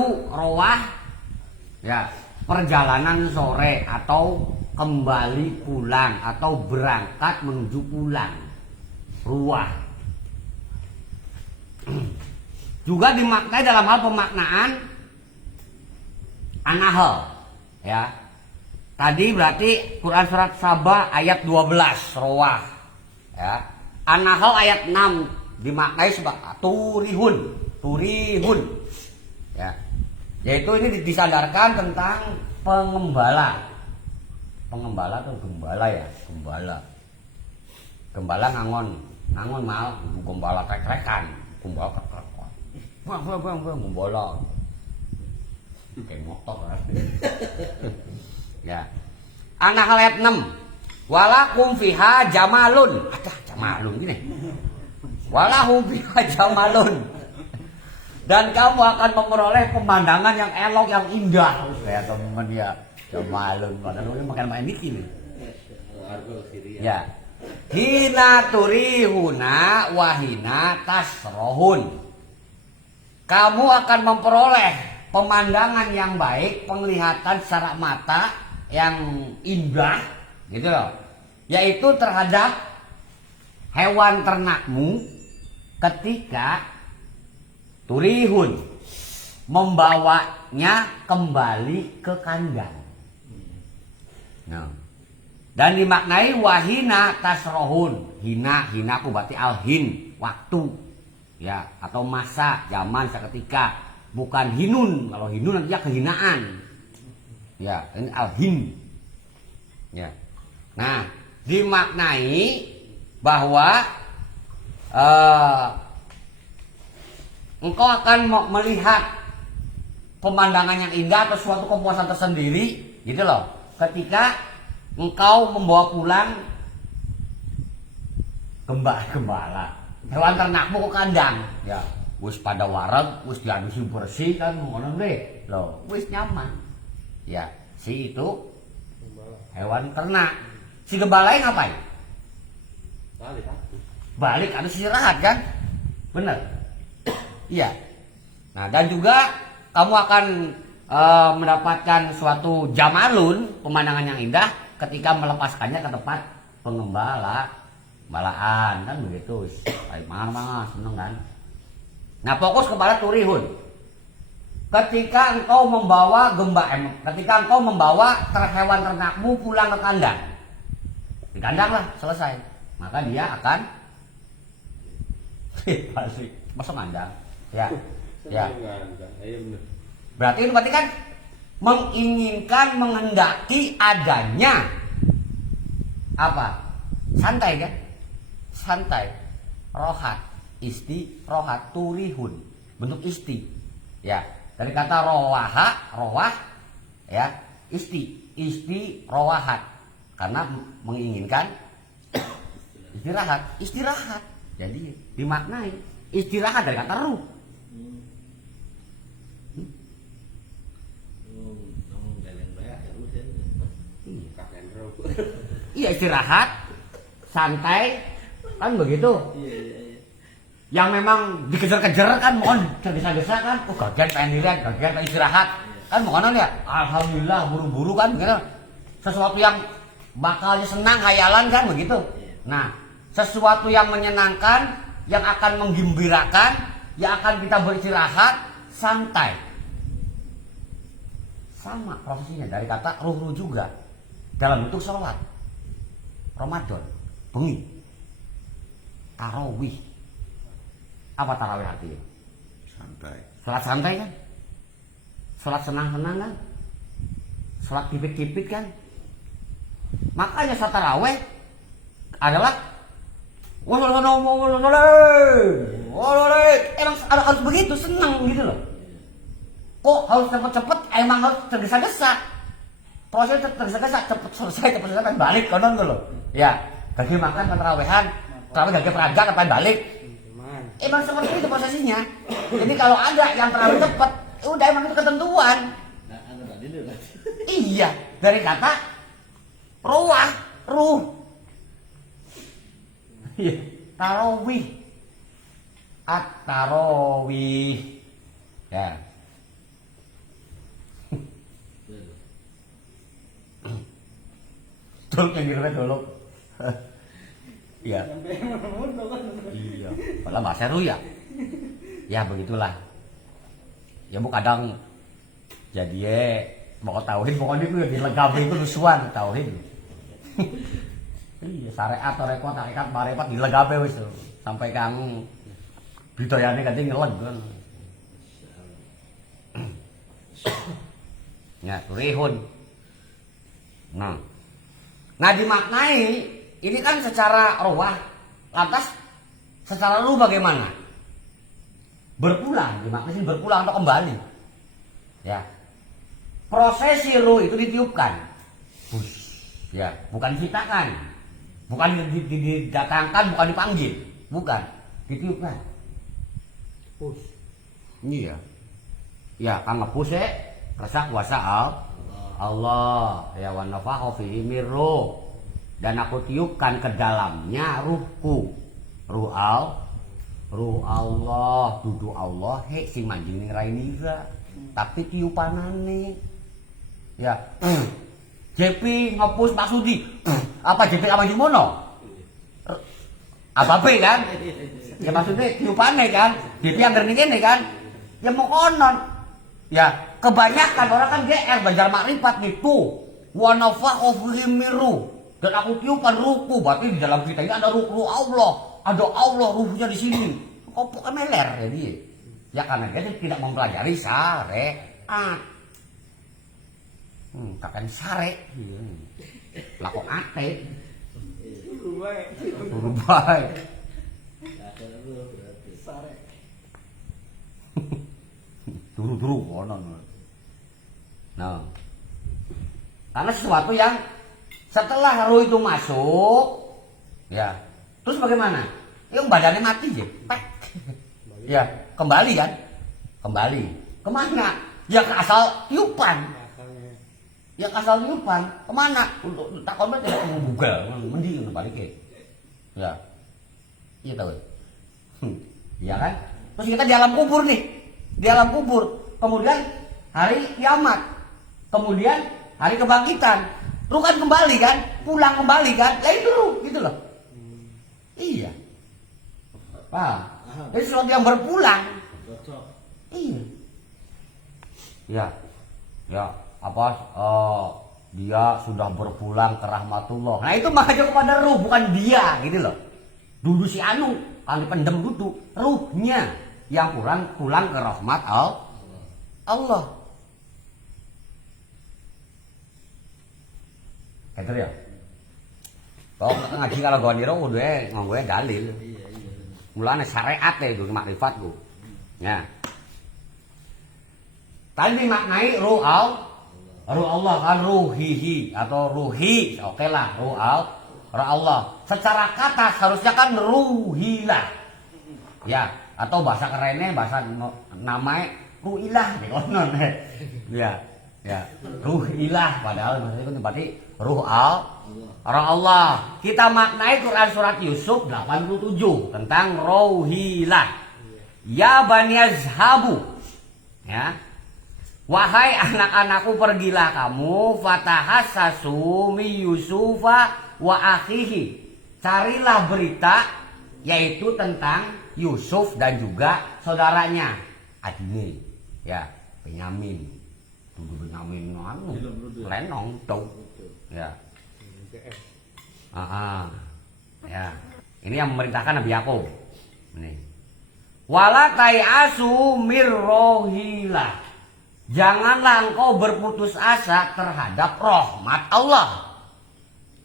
ya, perjalanan sore atau kembali pulang atau berangkat menuju pulang. Ruah. Juga dimaknai dalam hal pemaknaan An-Nahl ya. Tadi berarti Quran surat Saba ayat 12 rawah ya. An-Nahl ayat 6 dimaknai sebagai turihun ya. Yaitu ini disandarkan tentang pengembala atau gembala ya, gembala ngangon mal gembala trek-trekan gembala bang gembala kayak motor kan. Ya. An-Nahl ayat 6 walakum fiha jamalun gini walahum fiha jamalun dan kamu akan memperoleh pemandangan yang elok yang indah. Kayak teman dia jamalun padahal ini makan main dikit nih. Ya. Hina turihuna wahina tasrohun. Kamu akan memperoleh pemandangan yang baik, penglihatan secara mata yang indah gitu loh. Yaitu terhadap hewan ternakmu ketika turihun membawanya kembali ke kandang. Nah. Dan dimaknai wahina tasrohun. Hina aku berarti alhin waktu ya atau masa zaman seketika, bukan hinun. Kalau hinun nanti kehinaan. Ya, ini alhin. Ya. Nah, dimaknai bahwa engkau akan melihat pemandangan yang indah atau suatu kepuasan tersendiri gitu loh ketika engkau membawa pulang gembala hewan ternakmu ke kandang ya wis pada wareg wis diadusi bersih kan ngono deh loh wis nyaman ya si itu hewan ternak si gembala ngapain balik harus istirahat kan bener. Iya. Nah, dan juga kamu akan mendapatkan suatu jamalun, pemandangan yang indah ketika melepaskannya ke tempat balaan kan begitu. Baik mangan seneng kan. Nah, fokus kepada turihun. Ketika engkau membawa ketika engkau membawa hewan ternakmu pulang ke kandang. Di kandang lah selesai. Maka dia akan balik masuk kandang. Ya. Berarti itu kan menginginkan menghendaki adanya apa? Santai kan? Santai. Rohat, rohat turihun. Bentuk isti. Ya. Dari kata rowah ya, isti rowahat. Karena menginginkan istirahat. Jadi dimaknai istirahat dari kata ruh. Iya istirahat, santai, kan begitu. Yang memang dikejar-kejar kan, mohon desa-desa kan, gagian pengen dilihat, gagian pengen istirahat, kan mohon lihat. Alhamdulillah buru-buru kan, begitu. sesuatu yang bakalnya senang, hayalan kan begitu. Nah, sesuatu yang menyenangkan, yang akan menggembirakan, yang akan kita beristirahat, santai. Sama prosesnya dari kata ruh juga dalam bentuk sholat Ramadan, bengi, tarawih. Apa tarawih artinya? Santai. Sholat santai kan? Sholat senang-senang kan? Sholat kipit-kipit kan? Makanya sholat tarawih adalah emang harus begitu, senang gitu loh. Kok harus cepet-cepet, emang harus tergesa-gesa. Prosesnya tergesa-gesa, cepet selesai pengen balik konon loh. Ya, gagi makan tarawehan, tarawih gagi peragat apa balik. Emang seperti itu prosesnya. Jadi kalau ada yang tarawih cepet, udah emang itu ketentuan. Iya, dari kata ruh. Iya, tarawih. At-tarawih. Ya. Dolok yang kira dolok. Iya. Iya. Padahal bahasa seru ya. Ya begitulah. Ya bu kadang jadi mau tauhid pokoknya itu ya dilegapi itu lusuan tauhid. Iya syariat atau rekod tarekat marepat dilegapi wis sampai kang bidayane ganti ngeleg kan. Ya turihun. Nah dimaknai ini kan secara rohah, lantas secara ruh bagaimana? Berpulang, dimaknai berpulang atau kembali. Ya, prosesi ruh itu ditiupkan, ya, bukan diciptakan, bukan didatangkan, bukan dipanggil, bukan, ditiupkan. Iya, ya, kang ngepus rasa kuasa Allah ya wa nafakha fihi min ruh dan aku tiupkan ke dalamnya ruhku ruh Allah dudu Allah sing manjing ning rainira tapi tiupanane ya JP ngepus maksudi apa JP sama Jumono apa kan ya maksudnya tiupane kan JP yang ngene kan ya mau konon ya kebanyakan orang kan GR belajar makrifat gitu wa nafakha fihi min ruh dan aku tiupkan ruhku berarti di dalam kita ini ada ruh Allah ada Allah ruhnya di sini kok pokoknya meler ya dia ya karena dia tidak mempelajari syariat kakek sare laku ate berubah turu-turu konon. Nah, karena sesuatu yang setelah ruh itu masuk, ya, terus bagaimana? Yang badannya mati ya, ya kembali kan, kembali kemana? Ya ke asal tiupan, ya ke asal tiupan kemana? Untuk tak komplit tidak membugal, mending balik ya, iya tahu, ya kan? Terus kita di alam kubur nih. Di alam kubur, kemudian hari kiamat, kemudian hari kebangkitan, ruh kan kembali kan, pulang kembali kan, ya itu ruh gitu loh. Iya, paham? Jadi sesuatu yang berpulang. Iya, ya apa? Dia sudah berpulang ke rahmatullah. Nah itu mengajuk kepada ruh, bukan dia gitu loh. Dulu si Anu kali pendem dulu, ruhnya yang pulang ke rahmat Allah. Gitu ya. Kalau ngaji kalau gue niro udah ngomongnya dalil. Mulanya syariat itu makrifat gue. Ya. Tadi dimaknai ruh Allah kan ruhihi atau ruhi. Oke lah ruh Allah. Secara kata seharusnya kan ruhilah. Ya. Atau bahasa kerennya bahasa namanya ruhilah konon ya ruhilah padahal maksudnya itu berarti ruh Allah. Kita maknai Quran surat Yusuf 87 tentang ruhilah ya bani yazhabu ya Wahai anak-anakku, pergilah kamu fatahassasu mi Yusufa wa akhihi. Carilah berita yaitu tentang Yusuf dan juga saudaranya. Adine ya, Benyamin. Tuh Benyamin anu lenong tuh. Ya. Ya. Ini yang memerintahkan Nabi Yakub. Ini. Wala tai'asu mirrohilah. Janganlah engkau berputus asa terhadap rahmat Allah.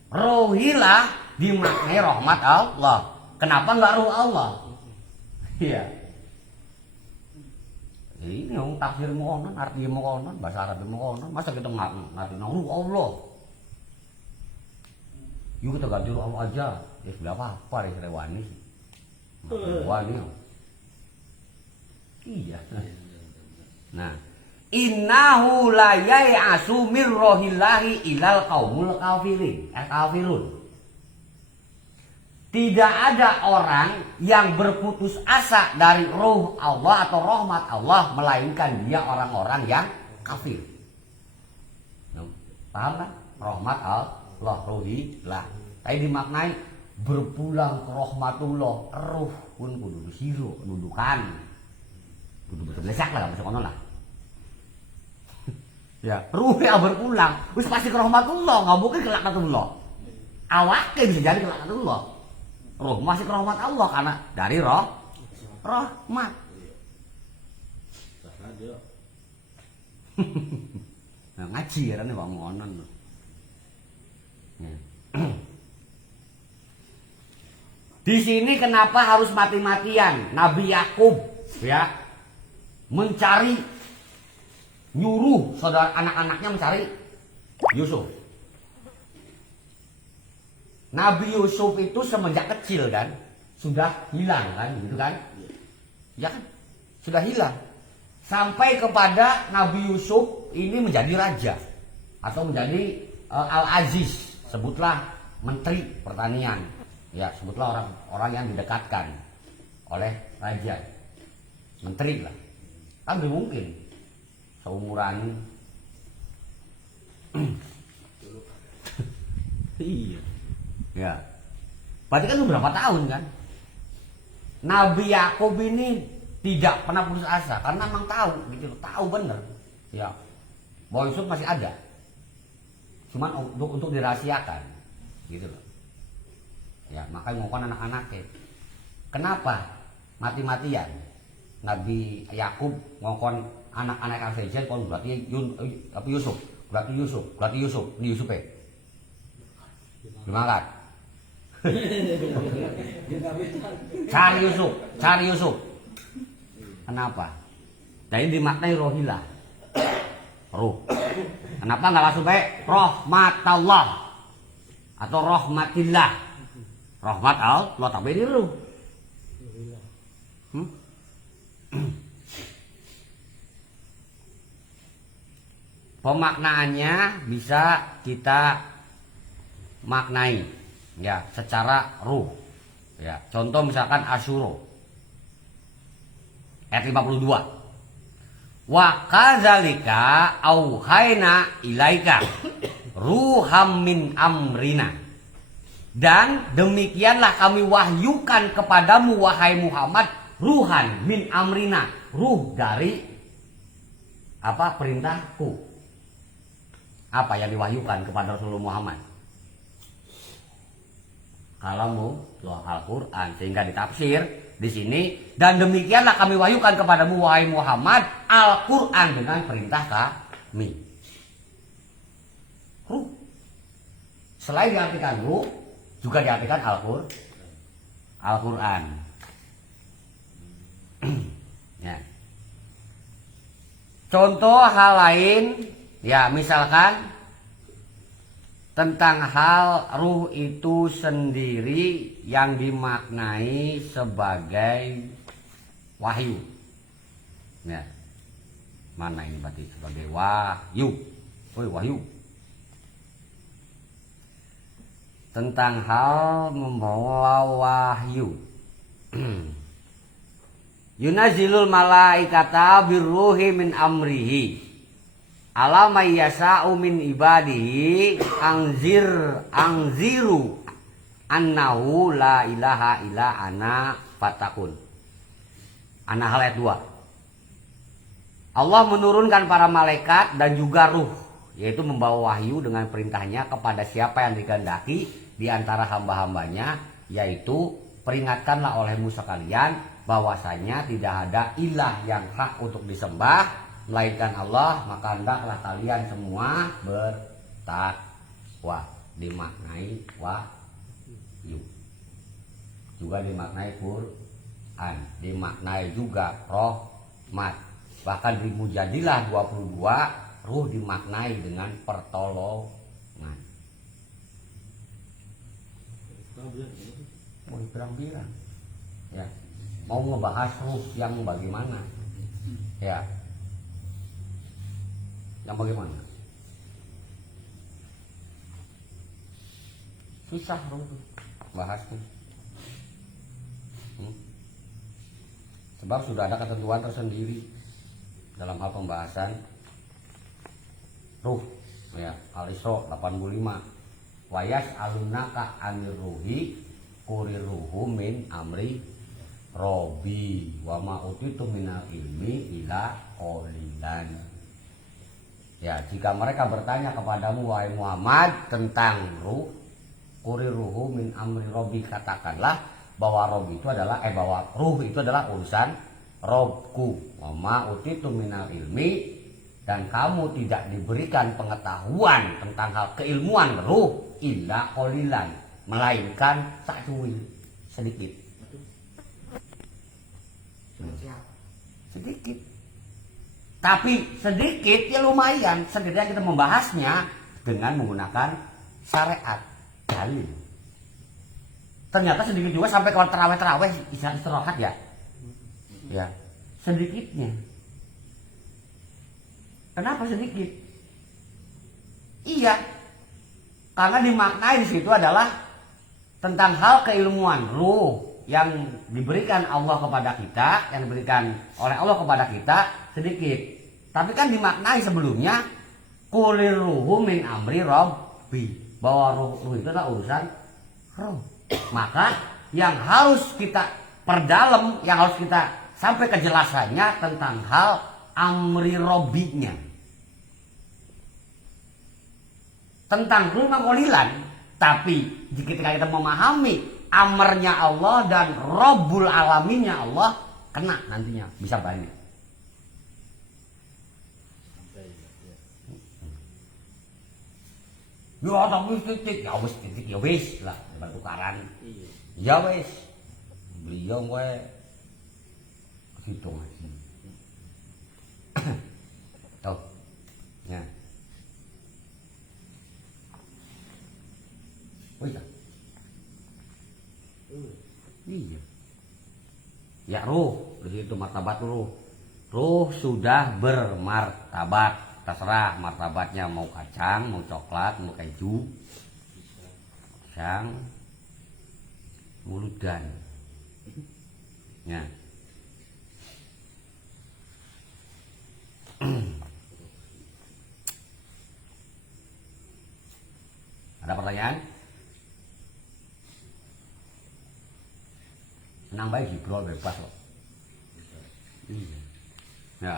Rohilah dimaknai rahmat Allah. Kenapa enggak ruh Allah? Iya. Ini yang tafsir mokonon, arti mokonon, bahasa Arab mokonon. Masa kita ngerti ruh Allah? Yuk kita ganti ruh Allah aja. Ya sudah apa ya Wani. Wani. Iya. Nah, innahu la yai'asu mir rohillahi ilal qaumul kafirun. Tidak ada orang yang berputus asa dari roh Allah atau rahmat Allah melainkan dia orang-orang yang kafir. Paham kan? Rahmat Allah, rohillah. Tapi dimaknai berpulang ke rahmatullah, roh pun kudu siro, dudukan. Kudu betul-betul lah, masuk kono lah. Ya, ruhnya berpulang, wis pasti ke rahmatullah, nggak mungkin ke laknatullah. Awaknya bisa jadi ke laknatullah. Roh masih ke rahmat Allah karena dari rahmat. Nah, ngaji ya nih bang ngonon. Di sini kenapa harus mati-matian? Nabi Yakub ya mencari, nyuruh saudara anak-anaknya mencari Yusuf. Nabi Yusuf itu semenjak kecil kan sudah hilang kan, gitu kan? Ya kan? Sudah hilang. Sampai kepada Nabi Yusuf ini menjadi raja atau menjadi Al-Aziz, sebutlah menteri pertanian. Ya, sebutlah orang-orang yang didekatkan oleh raja. Menteri lah. Kan gak mungkin seumuran. Iya. Ya. Berarti kan berapa tahun kan? Nabi Yakub ini tidak pernah putus asa karena memang tahu gitu, tahu bener. Ya. Bahwa Yusuf masih ada. Cuman untuk dirahasiakan gitu loh. Ya, makanya ngomongkan anak-anaknya. Kenapa mati-matian? Nabi Yakub ngomongkan anak-anak yang sejen kon berarti Yusuf, berarti Yusuf, ini Yusuf ya. Gimana kan? Cari Yusuf. Kenapa? Jadi dimaknai rohilah. Roh. Kenapa nggak langsung baik rahmatallah atau rahmatillah? Rahmat Allah tapi di roh. Pemaknaannya bisa kita maknai ya secara ruh. Ya, contoh misalkan Asyura ayat 52. Wa kadzalika auhayna ilaika ruham min amrina. Dan demikianlah kami wahyukan kepadamu wahai Muhammad ruhan min amrina, ruh dari apa perintahku. Apa yang diwahyukan kepada Rasulullah Muhammad? Kalamu Al-Quran, sehingga ditafsir di sini, dan demikianlah kami wahyukan kepadamu wahai Muhammad Al-Quran dengan perintah kami. Ruh. Selain diartikan ruh, juga diartikan Al-Quran. Ya. Contoh hal lain, ya misalkan tentang hal ruh itu sendiri yang dimaknai sebagai wahyu. Ya. Mana ini berarti sebagai wahyu. Wahyu. Tentang hal membawa wahyu. Yunazilul malaikata birruhi min amrihi. ala may yasa'u min ibadihi angziru annahu la ilaha illa ana fatakun. An-Nahl ayat 2. Allah menurunkan para malaikat dan juga ruh, yaitu membawa wahyu dengan perintahnya kepada siapa yang dikehendaki di antara hamba-hambanya, yaitu peringatkanlah olehmu sekalian bahwasanya tidak ada ilah yang hak untuk disembah melainkan Allah, maka hendaklah kalian semua bertakwa. Dimaknai wahyu, juga dimaknai Quran, dimaknai juga rahmat. Bahkan di Mujadilah 22 ruh dimaknai dengan pertolongan. Mau pirang-pirang ya, mau ngebahas ruh yang bagaimana ya, yang bagaimana susah ruh bahasnya. Sebab sudah ada ketentuan tersendiri dalam hal pembahasan ruh ya. Al-Isra 85, wayas alunaka anir ruhi kuriruhu min amri robi wa ma utitu minal ilmi ila qalilan. Ya, jika mereka bertanya kepadamu wahai Muhammad tentang ruh, kuriruhu min amri robi, katakanlah bahwa rob itu adalah bahwa ruh itu adalah urusan robku. Wa ma utitu minal ilmi, dan kamu tidak diberikan pengetahuan tentang hal keilmuan ruh illa qalilan, melainkan sakcuil sedikit. Sedikit. Tapi sedikit ya lumayan, setidaknya kita membahasnya dengan menggunakan syariat dalil. Ternyata sedikit juga sampai kalau terawih istirahat ya. Ya, sedikitnya. Kenapa sedikit? Iya, karena dimaknai di situ adalah tentang hal keilmuan ruh yang diberikan Allah kepada kita, yang diberikan oleh Allah kepada kita sedikit. Tapi kan dimaknai sebelumnya kulir ruhu min amri rabbi, bahwa ruh itu adalah urusan ruh. Maka yang harus kita perdalam, yang harus kita sampai kejelasannya tentang hal amri robbinya, tentang rumah qalilan. Tapi jika kita memahami amarnya Allah dan Rabbul Alaminnya Allah, kena nantinya bisa banyak. Ya tapi titik ya wis lah bertukaran. Ya wis. Beliau gue hitung aja. Tuh. Ya. Wis. Iya. Ya ruh, di situ martabat ruh. Ruh sudah bermartabat. Terserah martabatnya mau kacang, mau coklat, mau keju, pisang, muludan. Ya. Ada pertanyaan? Senang baik dibrol bebas loh. Iya. Ya.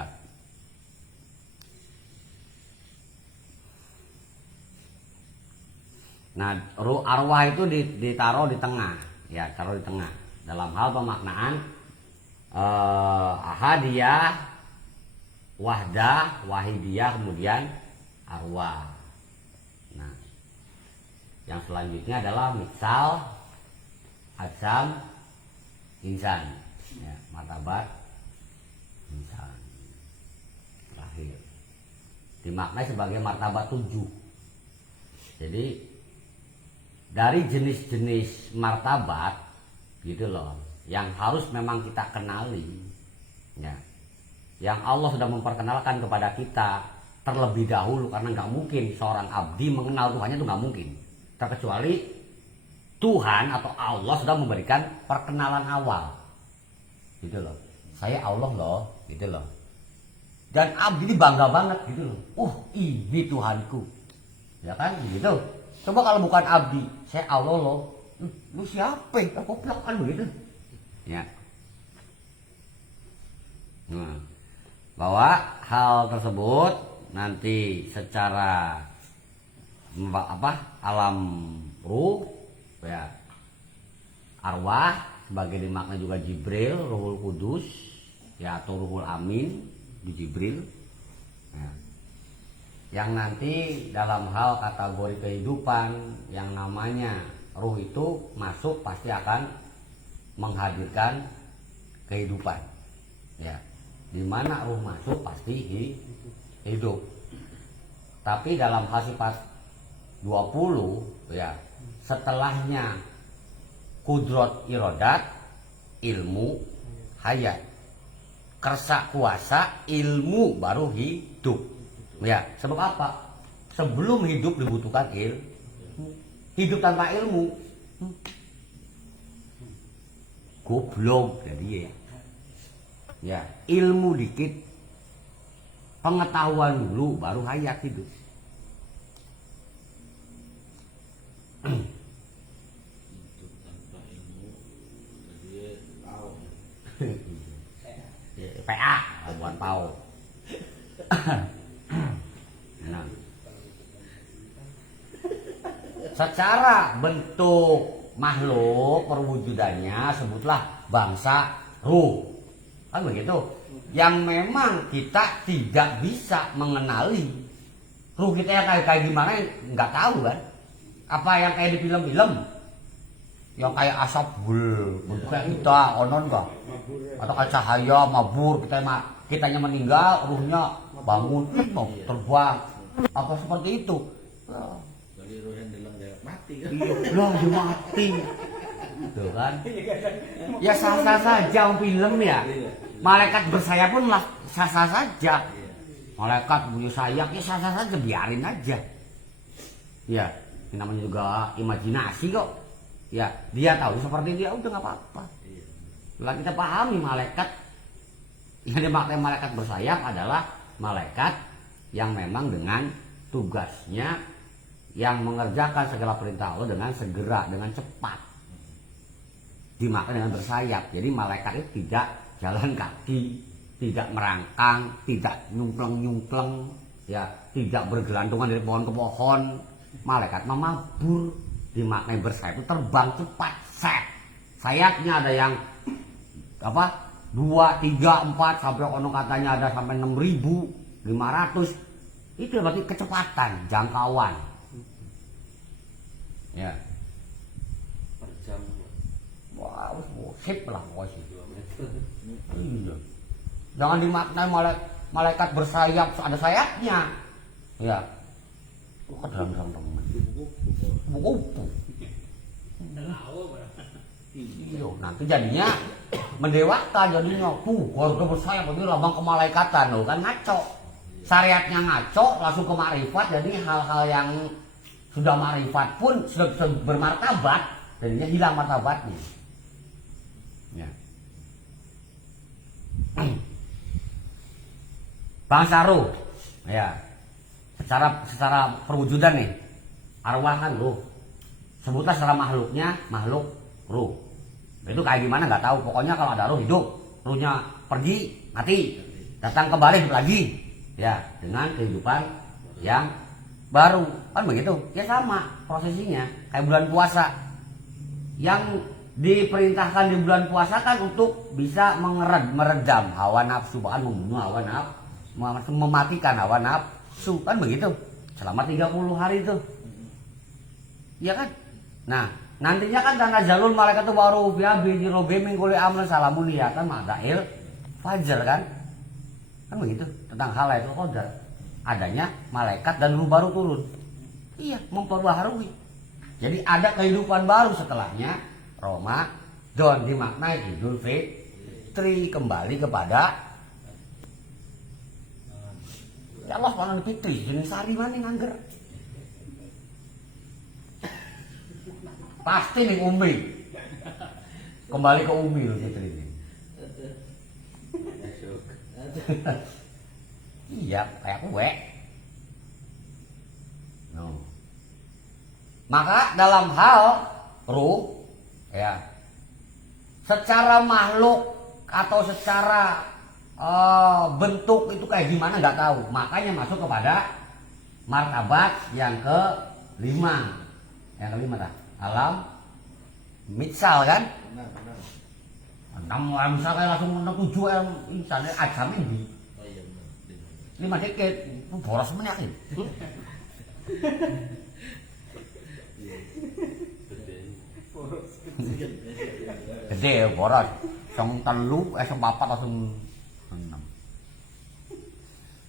Nah, ruh arwah itu ditaruh di tengah, ya, taruh di tengah. Dalam hal pemaknaan ahadiyah, wahdah, wahidiyah, kemudian arwah. Nah, yang selanjutnya adalah misal, ajam, insan, ya, martabat insan. Terakhir dimaknai sebagai martabat 7. Jadi dari jenis-jenis martabat gitu loh, yang harus memang kita kenali, ya, yang Allah sudah memperkenalkan kepada kita terlebih dahulu, karena nggak mungkin seorang abdi mengenal Tuhannya, itu nggak mungkin, terkecuali Tuhan atau Allah sudah memberikan perkenalan awal, gitu loh. Saya Allah loh, gitu loh. Dan abdi ini bangga banget gitu loh. Ini Tuhanku. Ya kan gitu. Coba kalau bukan abdi, saya Allah loh. Lu siapa? Koplak kan begitu. Ya. Nah, bahwa hal tersebut nanti secara alam ruh ya, arwah sebagai dimakna juga Jibril, Ruhul Kudus ya, atau Ruhul Amin di Jibril ya. Yang nanti dalam hal kategori kehidupan yang namanya ruh itu masuk pasti akan menghadirkan kehidupan ya. Di mana ruh masuk pasti hidup. Tapi dalam hal sifat 20 ya, setelahnya kudrot irodat, ilmu, hayat, kersa kuasa, ilmu baru hidup ya. Sebab apa? Sebelum hidup dibutuhkan ilmu. Hidup tanpa ilmu goblok jadi ya. Ilmu dikit, pengetahuan dulu baru hayat hidup. Hidup tanpa ilmu jadi tahu. PA bukan PAU. Nah, secara bentuk makhluk perwujudannya sebutlah bangsa ruh, kan begitu. Yang memang kita tidak bisa mengenali ruh kita yang kayak gimana, nggak tahu kan. Apa yang kayak di film-film yang kayak asap bentuknya kita onon enggak, atau kayak cahaya mabur, kitanya meninggal, ruhnya bangun terbang, apa seperti itu. Jadi rohnya dalam dia mati kan. Iya, dia mati. Tuh kan. Ya sah-sah saja film ya. Malaikat bersayap pun sah-sah saja. Malaikat punya sayap ya sah-sah saja, biarin aja. Ya, ini namanya juga imajinasi kok. Ya, dia tahu seperti dia udah nggak apa-apa. Setelah kita pahami malaikat, yang dimaksud malaikat bersayap adalah malaikat yang memang dengan tugasnya yang mengerjakan segala perintah Allah dengan segera, dengan cepat. Dimakan dengan bersayap. Jadi malaikat itu tidak jalan kaki, tidak merangkang, tidak nyungkleng-nyungkleng, ya, tidak bergelantungan dari pohon ke pohon. Malaikat mabur, dimaknai bersayap itu terbang cepat, set. Sayapnya ada yang 2, 3, 4 sampai ono katanya ada sampai 6.500. Itu berarti kecepatan, jangkauan. Ya. Per jam Wah, sip lah pokoknya. 2 meter. Iya. Jangan dimaknai malaikat bersayap ada sayapnya. Ya. Kok dalam teman. Buku. Iya, nanti jadinya mendewakan jadinya. Keluarga bersayap itu lambang kemalaikatan loh, kan ngaco. Syariatnya ngaco, langsung ke makrifat, jadi hal-hal yang sudah makrifat pun sudah bermartabat, jadinya hilang martabatnya. Ya. Bangsa ruh, ya. Secara perwujudan nih, arwah kan ruh. Sebutlah secara makhluknya, makhluk ruh. Itu kayak gimana nggak tahu. Pokoknya kalau ada ruh hidup, ruhnya pergi mati, datang kembali hidup lagi, ya, dengan kehidupan yang baru, kan begitu. Ya sama prosesinya kayak bulan puasa. Yang diperintahkan di bulan puasa kan untuk bisa meredam hawa nafsu, bahkan membunuh hawa nafsu, mematikan hawa nafsu, kan begitu. Selama 30 hari itu. Iya kan? Nah, nantinya kan tanda jalul malaikat itu baru biabi robe mingkuli amlan salamun liyatan madail fajar kan? Kan begitu tentang hal itu qadar. Adanya malaikat dan ruh baru turun. Iya, memperbaharui. Jadi ada kehidupan baru setelahnya Ramadan, dimaknai Idul Fitri, kembali kepada ya Allah Subhanahu Fitri, jenis sari mana ngangger. Pasti nih Umi. Kembali ke Umi loh Fitri ini. Iya, kayak kue. No. Maka dalam hal ruh, ya, secara makhluk atau secara bentuk itu kayak gimana nggak tahu. Makanya masuk kepada martabat yang kelima. Yang kelima tak? Alam mitsal kan? Benar. 6 misalnya langsung 7 misalnya ajam ini. Oh iya benar. 5 dikit, boros meneh iki. Gede boros. Sing 3, sing 4 langsung 6.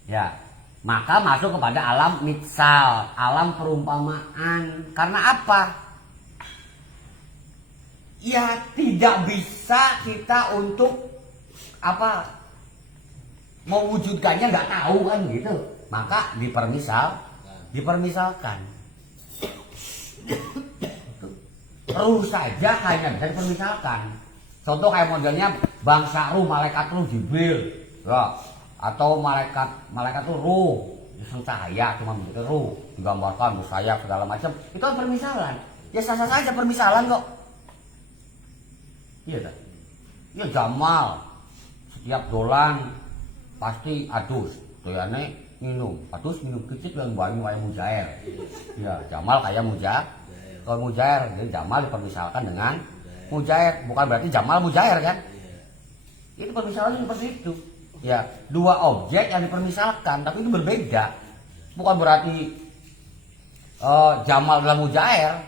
Ya, maka masuk kepada alam mitsal, alam perumpamaan. Karena apa? Ya tidak bisa kita untuk apa mewujudkannya, nggak tahu kan gitu. Maka dipermisalkan. Ruh saja hanya bisa dipermisalkan. Contoh kayak modelnya bangsa ruh, malaikat ruh Jibril, ya. Atau malaikat tuh ruh, yang cahaya cuma begitu ruh, digambarkan bersayap segala macam. Itu kan permisalan. Ya sah-sah saja permisalan kok. Iya tak? Ya Jamal setiap dolan pasti adus, doyane minum, adus minum kecil yang banyu kayak mujair. Ya Jamal kayak mujair. Kalau mujair, jadi Jamal dipermisalkan dengan mujair, bukan berarti Jamal mujair kan? Itu permisalan seperti itu. Ya, dua objek yang dipermisalkan, tapi itu berbeda. Bukan berarti Jamal adalah mujair.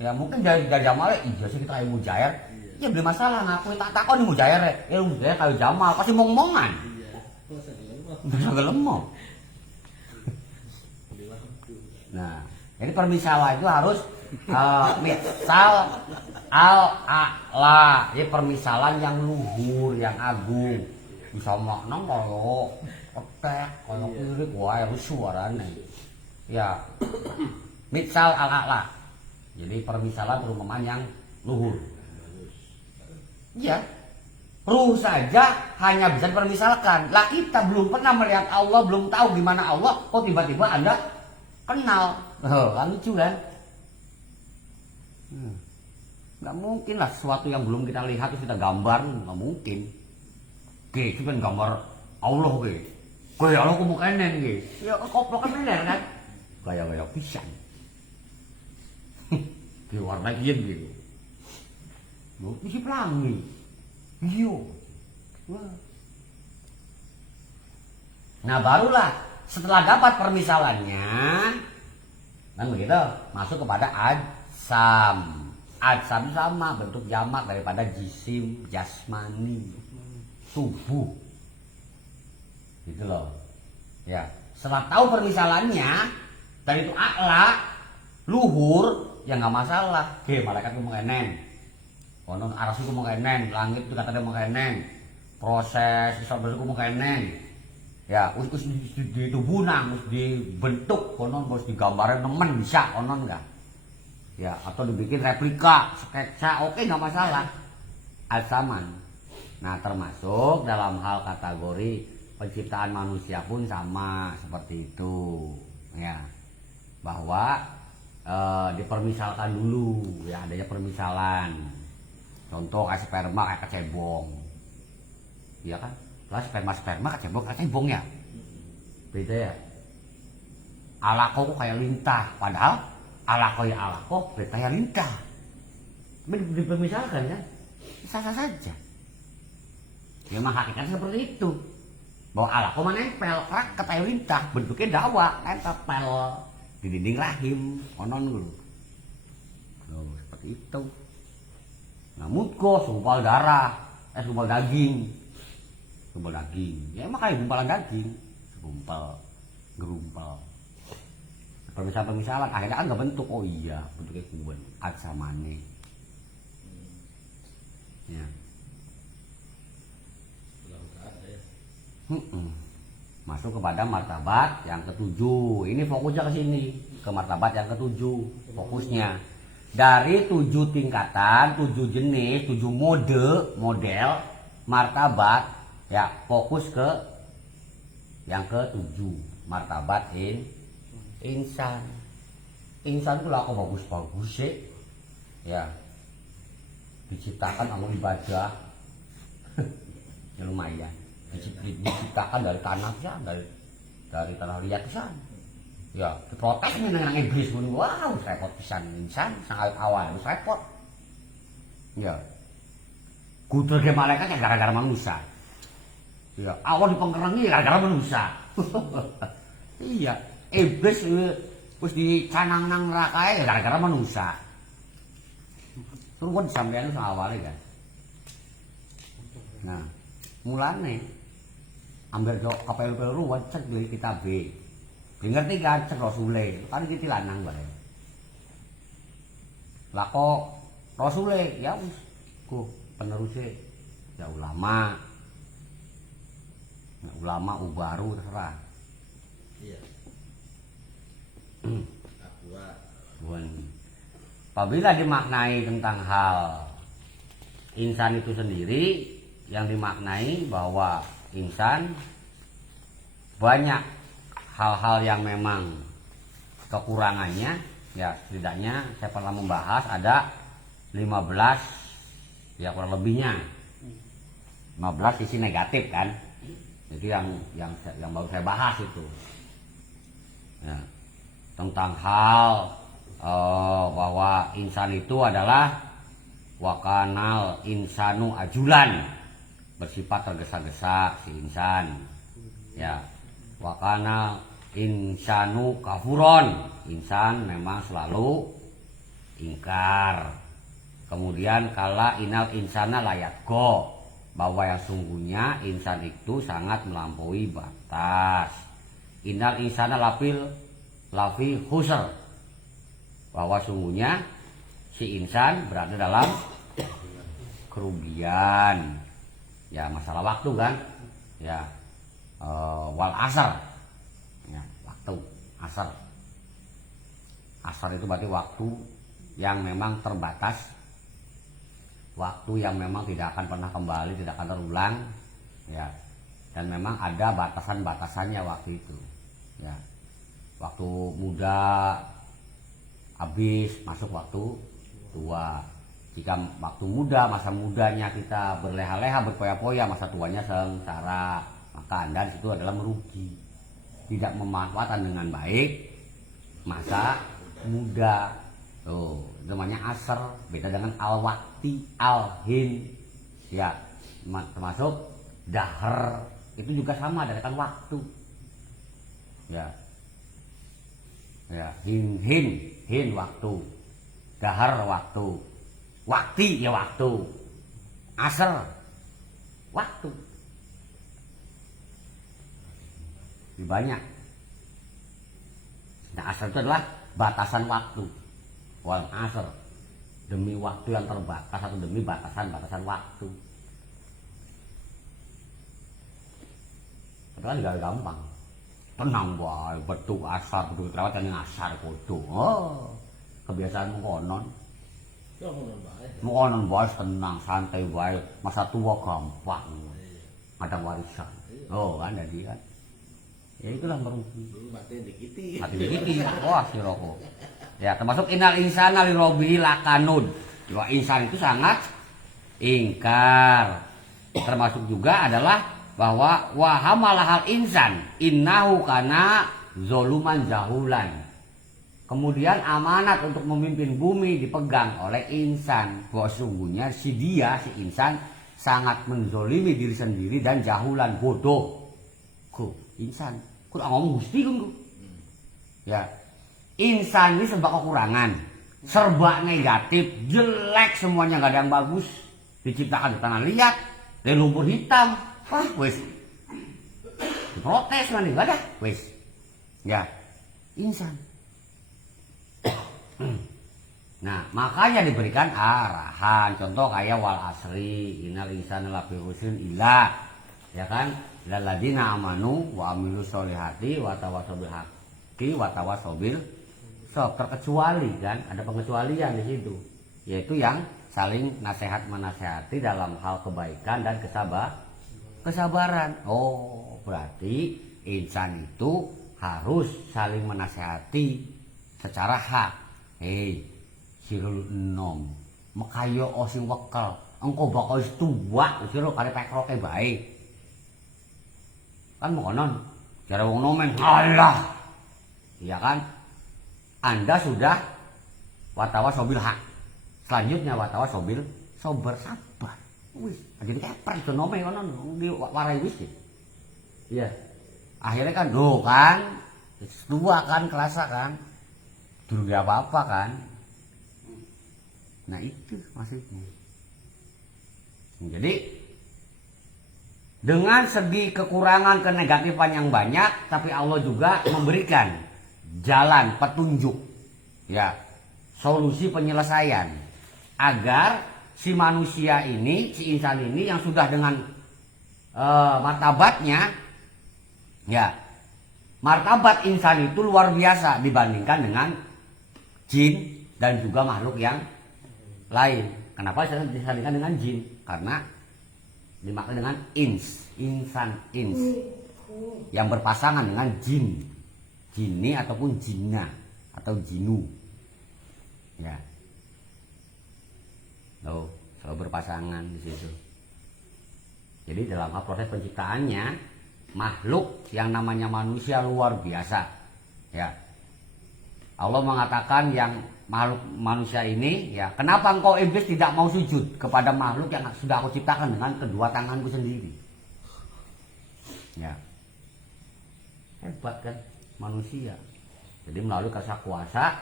Ya mungkin dari Jamal iya sih kita kayak mujair. Ya beli masalah ngaku tak takon nih mujair ya. Mujair kayak Jamal pasti ngomong-ngomongan. Bisa gelemok. Nah, jadi permisalan itu harus misal al-a'la, jadi permisalan yang luhur, yang agung. Bisa makna kalau petek, kalau kiri wae suarane. Ya. Misal al-a'la. Jadi permisalan perumpamaan yang luhur. Ya. Ruh saja hanya bisa dipermisalkan. Lah kita belum pernah melihat Allah, belum tahu gimana Allah, kok tiba-tiba Anda kenal. Kan lucu kan? Nggak mungkin lah sesuatu yang belum kita lihat terus kita gambar, nggak mungkin. Oke, itu kan gambar Allah ke. Kayak Allah kok kenen ke. Ya koplok kan bener kan? Kayak pisang. Diwarna kian gitu. Loh, isi pelangi. Iya. Wah. Nah barulah setelah dapat permisalannya, kan begitu, masuk kepada ajsam. Ajsam sama bentuk jamak daripada jisim, jasmani, tubuh. Gitu loh. Ya, setelah tahu permisalannya, dan itu a'la, luhur, ya nggak masalah. Oke, malaikat itu mengenen, konon aras itu mengenen, langit itu katanya mengenen, proses isor itu mengenen. Ya, us di tubuh nang, us dibentuk, konon harus digambarin nemen bisa, konon enggak? Ya, atau dibikin replika, sketsa, oke nggak masalah. Alsaman. Nah, termasuk dalam hal kategori penciptaan manusia pun sama seperti itu, ya. Bahwa dipermisalkan dulu, ya adanya permisalan. Contoh kayak sperma kayak kecebong, iya kan? Lah sperma kecebong ya, beda ya. Alako kok kayak lintah, padahal alako beda ya lintah. Dipermisalkan kan, sah-sah saja. Memang hakikatnya seperti itu. Bahwa alako menempel, kayak lintah, bentuknya dawa, nempel di dinding rahim, konon dulu. Loh, seperti itu. Nah, mutko segumpal darah, segumpal daging. Segumpal daging. Ya emang kayak gumpalan daging, segumpal, gerumpal. Permisalan akhirnya kan nggak bentuk. Oh iya, bentuknya kuben, aksamane. Ya. Masuk kepada martabat yang ketujuh. Ini fokusnya ke sini, ke martabat yang ketujuh. Fokusnya dari 7 tingkatan, 7 jenis, 7 model martabat. Ya, fokus ke Yang ketujuh, martabat insan. Insan itu lah kok bagus-bagus sih. Ya. Diciptakan Allah ibadah. Ya lumayan. Diciptakan dari tanah pisan, dari tanah liat pisan. Ya, protes nih nang iblis pun. Wow, repot pisan insan sangat awal wis repot. Ya. Kudu ke malaikat ya gara-gara manusia. Ya, awal dipengerengi gara-gara manusia. Iya, iblis wis dicanang nang neraka gara-gara manusia. Terus kon sampeyan awale kan. Nah, mulane ambil jok kapel-kapel ruwet cek beli kitab B. Ngerti kan cek Rasule, kan iki lanang bae. Lah kok Rasule ya wis ku penerusé ya ulama. Nah, ulama baru terserah. Iya. Aqua. Apabila dimaknai tentang hal insan itu sendiri, yang dimaknai bahwa insan banyak hal-hal yang memang kekurangannya, ya setidaknya saya pernah membahas ada 15 ya kurang lebihnya 15 sisi negatif kan. Jadi yang baru saya bahas itu ya, tentang hal bahwa insan itu adalah wakanal insanu ajulan, bersifat tergesa-gesa si insan ya. Wakana insanu kafuron, insan memang selalu ingkar. Kemudian kala inal insana layatgo, bahwa yang sungguhnya insan itu sangat melampaui batas. Inal insana lafi khusr, bahwa sungguhnya si insan berada dalam kerugian. Ya masalah waktu kan, ya wal asar, ya waktu asar. Asar itu berarti waktu yang memang terbatas, waktu yang memang tidak akan pernah kembali, tidak akan terulang, ya. Dan memang ada batasan-batasannya waktu itu, ya. Waktu muda habis, masuk waktu tua. Jika waktu muda, masa mudanya kita berleha-leha, berpoya-poya, masa tuanya sengsara, maka Anda di situ adalah merugi, tidak memanfaatkan dengan baik masa muda. Tuh, namanya asar, beda dengan al-wakti, al-hin, ya, termasuk dahar, itu juga sama, dari kan waktu, ya, ya, hin waktu, dahar waktu, wakti ya waktu, asar waktu, lebih banyak. Nah, asar itu adalah batasan waktu. Wal asr, demi waktu yang terbatas atau demi batasan-batasan waktu. Padahal juga gampang. Tenang wae, betul asar, betul terawat yang asar kudu. Oh, kebiasaan mengkonon. Ya ngono bae. Mengkonon wae tenang, santai wae. Masa tua gampang. Ada warisan. Oh, kan jadi kan. Ya itulah merugi. Mati dikiti. Mati dikiti. Wah, si rokok. Ya, termasuk innal insana li rabbihi lakanud. Bahwa insan itu sangat ingkar. Termasuk juga adalah bahwa wa hamalahal insan innahu kana zoluman jahulan. Kemudian amanat untuk memimpin bumi dipegang oleh insan. Bahwa sungguhnya si insan sangat menzolimi diri sendiri dan jahulan, bodoh. Insan, ku ngomong gusti ku. Ya. Insan ini serba kekurangan, serba negatif, jelek semuanya, nggak ada yang bagus. Diciptakan di tanah liat, dari lumpur hitam, wah wes, diprotes nanti nggak ada, wes, ya, insan. Nah makanya diberikan arahan, contoh kayak wal asri, innal insana lafi khusrin illa, ya kan, lalladzina amanu wa amilus solihati wa tawassaw bil haqqi wa tawassaw bil terkecuali kan, ada pengecualian di situ, yaitu yang saling nasihat menasehati dalam hal kebaikan dan kesabaran. Oh, berarti insan itu harus saling menasehati secara hak. Hei, sirul enom, mekayo sing wekel, engko bakal wis tuwa, sira kare pekroke bae. Kan mokonon, cara wong nomen, alah. Iya kan? Anda sudah watawa sobil hak. Selanjutnya watawa sobil sober sabar. Wis, jadi keper iso nome kono di warai wis. Iya. Akhirnya kan kan tua kan kelasa kan. Dulu gak apa-apa kan. Nah itu maksudnya. Jadi dengan segi kekurangan kenegatifan yang banyak, tapi Allah juga memberikan jalan petunjuk, ya, solusi penyelesaian agar si manusia ini, si insan ini yang sudah dengan martabatnya, ya, martabat insan itu luar biasa dibandingkan dengan jin dan juga makhluk yang lain. Kenapa saya disandingkan dengan jin? Karena dimaksud dengan insan yang berpasangan dengan jin, jini ataupun jinna atau jinu, ya. Selalu berpasangan di situ. Jadi dalam proses penciptaannya makhluk yang namanya manusia luar biasa, ya. Allah mengatakan yang makhluk manusia ini, ya, kenapa engkau iblis tidak mau sujud kepada makhluk yang sudah aku ciptakan dengan kedua tanganku sendiri? Ya. Hebat kan manusia. Jadi melalui kasih kuasa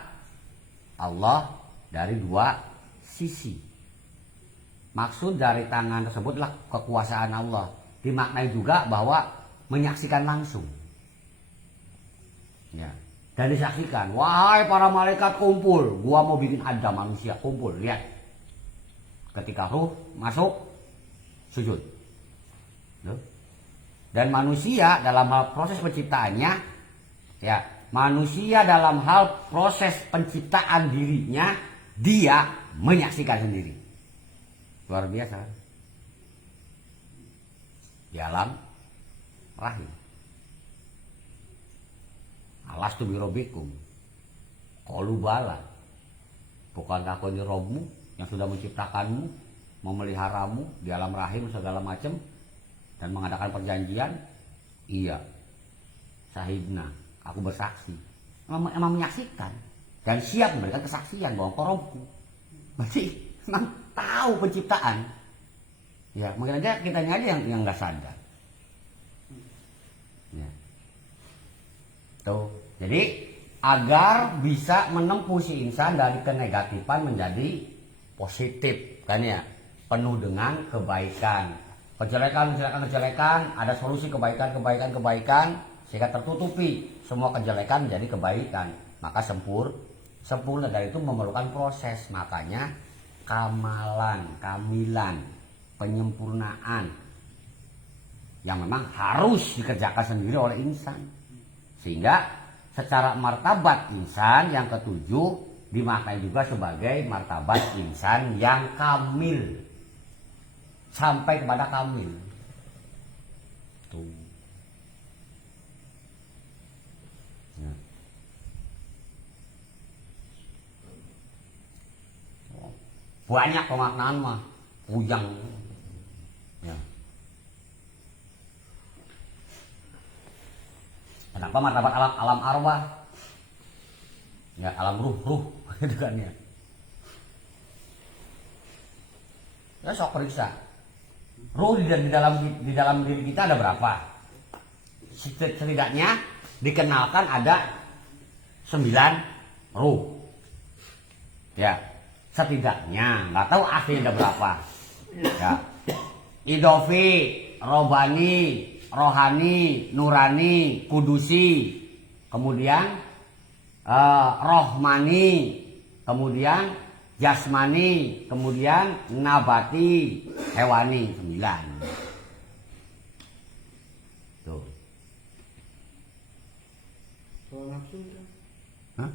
Allah dari dua sisi. Maksud dari tangan tersebutlah kekuasaan Allah. Dimaknai juga bahwa menyaksikan langsung. Ya. Dan disaksikan, wahai para malaikat kumpul, gua mau bikin ada manusia, kumpul, lihat. Ketika ruh masuk, sujud. Dan manusia dalam hal proses penciptaannya, ya, manusia dalam hal proses penciptaan dirinya, dia menyaksikan sendiri. Luar biasa. Di alam rahim. Alastu birobikum, qalu bala. Bukankah kau ini Robmu yang sudah menciptakanmu, memeliharamu di alam rahim segala macam dan mengadakan perjanjian? Iya, sahibna, aku bersaksi. Emang menyaksikan dan siap memberikan kesaksian bahwa kau Robku. Berarti memang tahu penciptaan. Ya, mungkin aja kitanya aja yang nggak sadar. Ya. Tuh. Jadi agar bisa menempuh si insan dari kenegatifan menjadi positif, kan ya, penuh dengan kebaikan. Kejelekan, ada solusi kebaikan sehingga tertutupi semua kejelekan menjadi kebaikan. Maka sempurna dari itu memerlukan proses. Makanya kamilan, penyempurnaan yang memang harus dikerjakan sendiri oleh insan. Sehingga secara martabat insan yang ketujuh dimaknai juga sebagai martabat insan yang kamil, sampai kepada kamil. Tuh. Ya. Banyak pemaknaan mah, pujang. Ya. Kenapa martabat alam arwah? Ya, alam ruh gitu kan ya. Ya sok periksa. Ruh di dalam diri kita ada berapa? Setidaknya dikenalkan ada 9 ruh. Ya, setidaknya, nggak tahu aslinya ada berapa. Ya. Idofi, robani, rohani, nurani, kudusi, kemudian rohmani, kemudian jasmani, kemudian nabati, hewani, 9. Tuh. Kalau nafsu, Hah?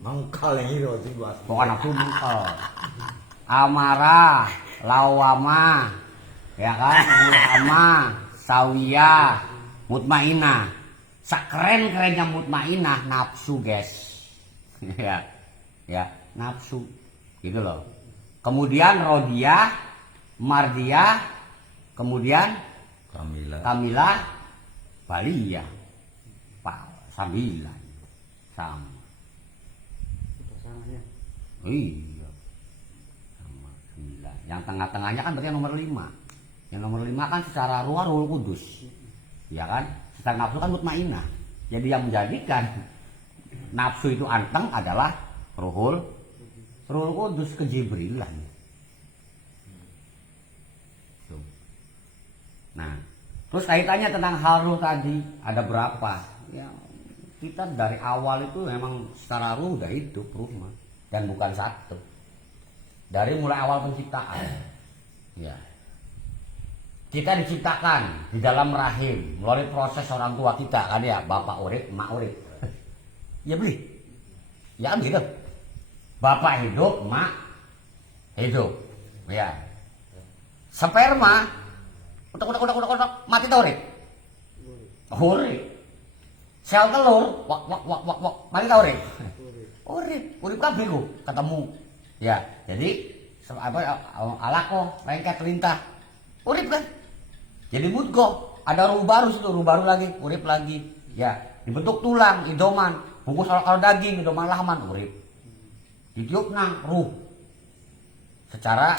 Mangkal yang hero sih bahas. Pokoknya nafsu mengkal. Amarah, lawama, ya kan, mulhama, sawiyah, mutmainah. Sakeren-kerennya mutmainah nafsu, guys. ya, nafsu. Gitu loh. Kemudian rodiyah, mardiyah, kemudian kamilah, baliyah. Sambilan. Sama. Pasangannya. Iya. Sama 9. Yang tengah-tengahnya kan berarti yang nomor 5. Yang nomor 5 kan secara ruhul kudus. Ya kan? Secara nafsu kan mutmainah. Jadi yang menjadikan nafsu itu anteng adalah ruhul kudus, kejibrilan. Tuh. Nah, terus kaitannya tentang hal ruh tadi ada berapa? Ya, kita dari awal itu memang secara ruh udah hidup ruh mah, dan bukan satu. Dari mulai awal penciptaan. Ya. Kita diciptakan di dalam rahim melalui proses orang tua kita kan ya, bapak urip, emak urip. Ya beli. Ya kan gitu. Bapak hidup, emak hidup. Ya. Sperma utak mati tau urip. Urip. Sel telur wak mati tau urip. Urip kabeh ku ketemu. Ya, jadi apa alako lengket lintah. Urip kan? Jadi mudgo, ada ruh baru situ, ruh baru lagi, urip lagi. Ya, dibentuk tulang, idoman, bungkus al daging, idoman lahman, urip. Ditiup nang ruh. Secara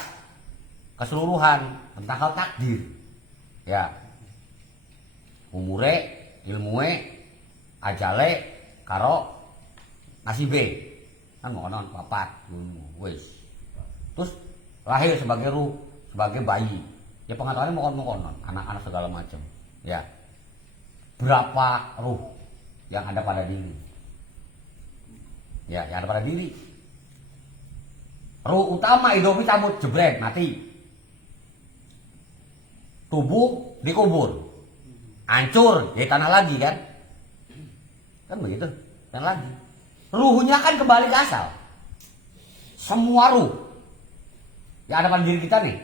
keseluruhan tentang hal takdir. Ya. Umure, ilmue, ajale, karo nasibe. Kan mau non papat, wis. Terus lahir sebagai ruh, sebagai bayi. Ya pengetahuannya mohon anak-anak segala macam. Ya. Berapa ruh yang ada pada diri? Ya, yang ada pada diri. Ruh utama hidup cabut jebret mati. Tubuh dikubur. Hancur di tanah lagi kan? Kan begitu, tanah lagi. Ruhnya kan kembali ke asal. Semua ruh yang ada pada diri kita nih,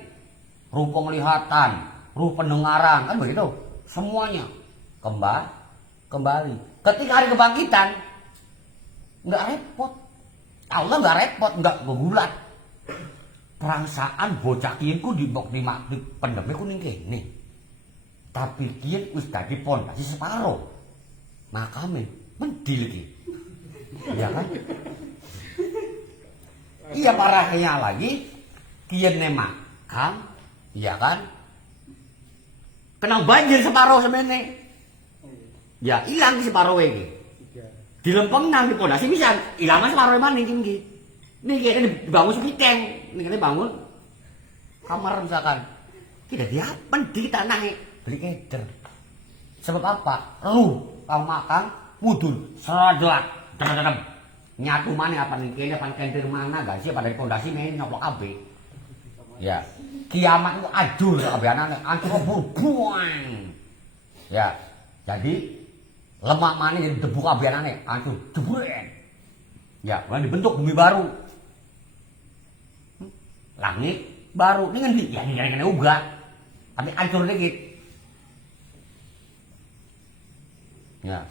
ruh penglihatan, ruh pendengaran, kan begitu. Semuanya kembali. Ketika hari kebangkitan, nggak repot. Allah nggak repot, nggak gugulat. Perangsaan bocah kian ku di pendemnya kuning kene. Tapi kian wis dadi pondasi separo. Makame mendil iki. Iya kan? Iya parahnya lagi kian ne makam. Iya kan? Kena banjir separuh semene. Ya hilang di separuh iki. Dilempeng nang di pondasi bisa hilang separuh mana iki. Nih kayaknya dibangun sepiteng. Nih kayaknya bangun kamar misalkan. Tidak diapen di tanah beli keder. Sebab apa? Ruh kang makang mudun seradak dadadam. Nyatu mana apa nih kayaknya pan kentir mana gak sih pada pondasi main nyoplok abe. Ya. Kiamat itu adul kabeh anane, ancur buang. Ya. Jadi lemak mana jadi debu kabeh anane, ancur jebret. Ya, kemudian dibentuk bumi baru. Langit baru. Ini kan ya ini uga. Tapi ancur dikit. Ya.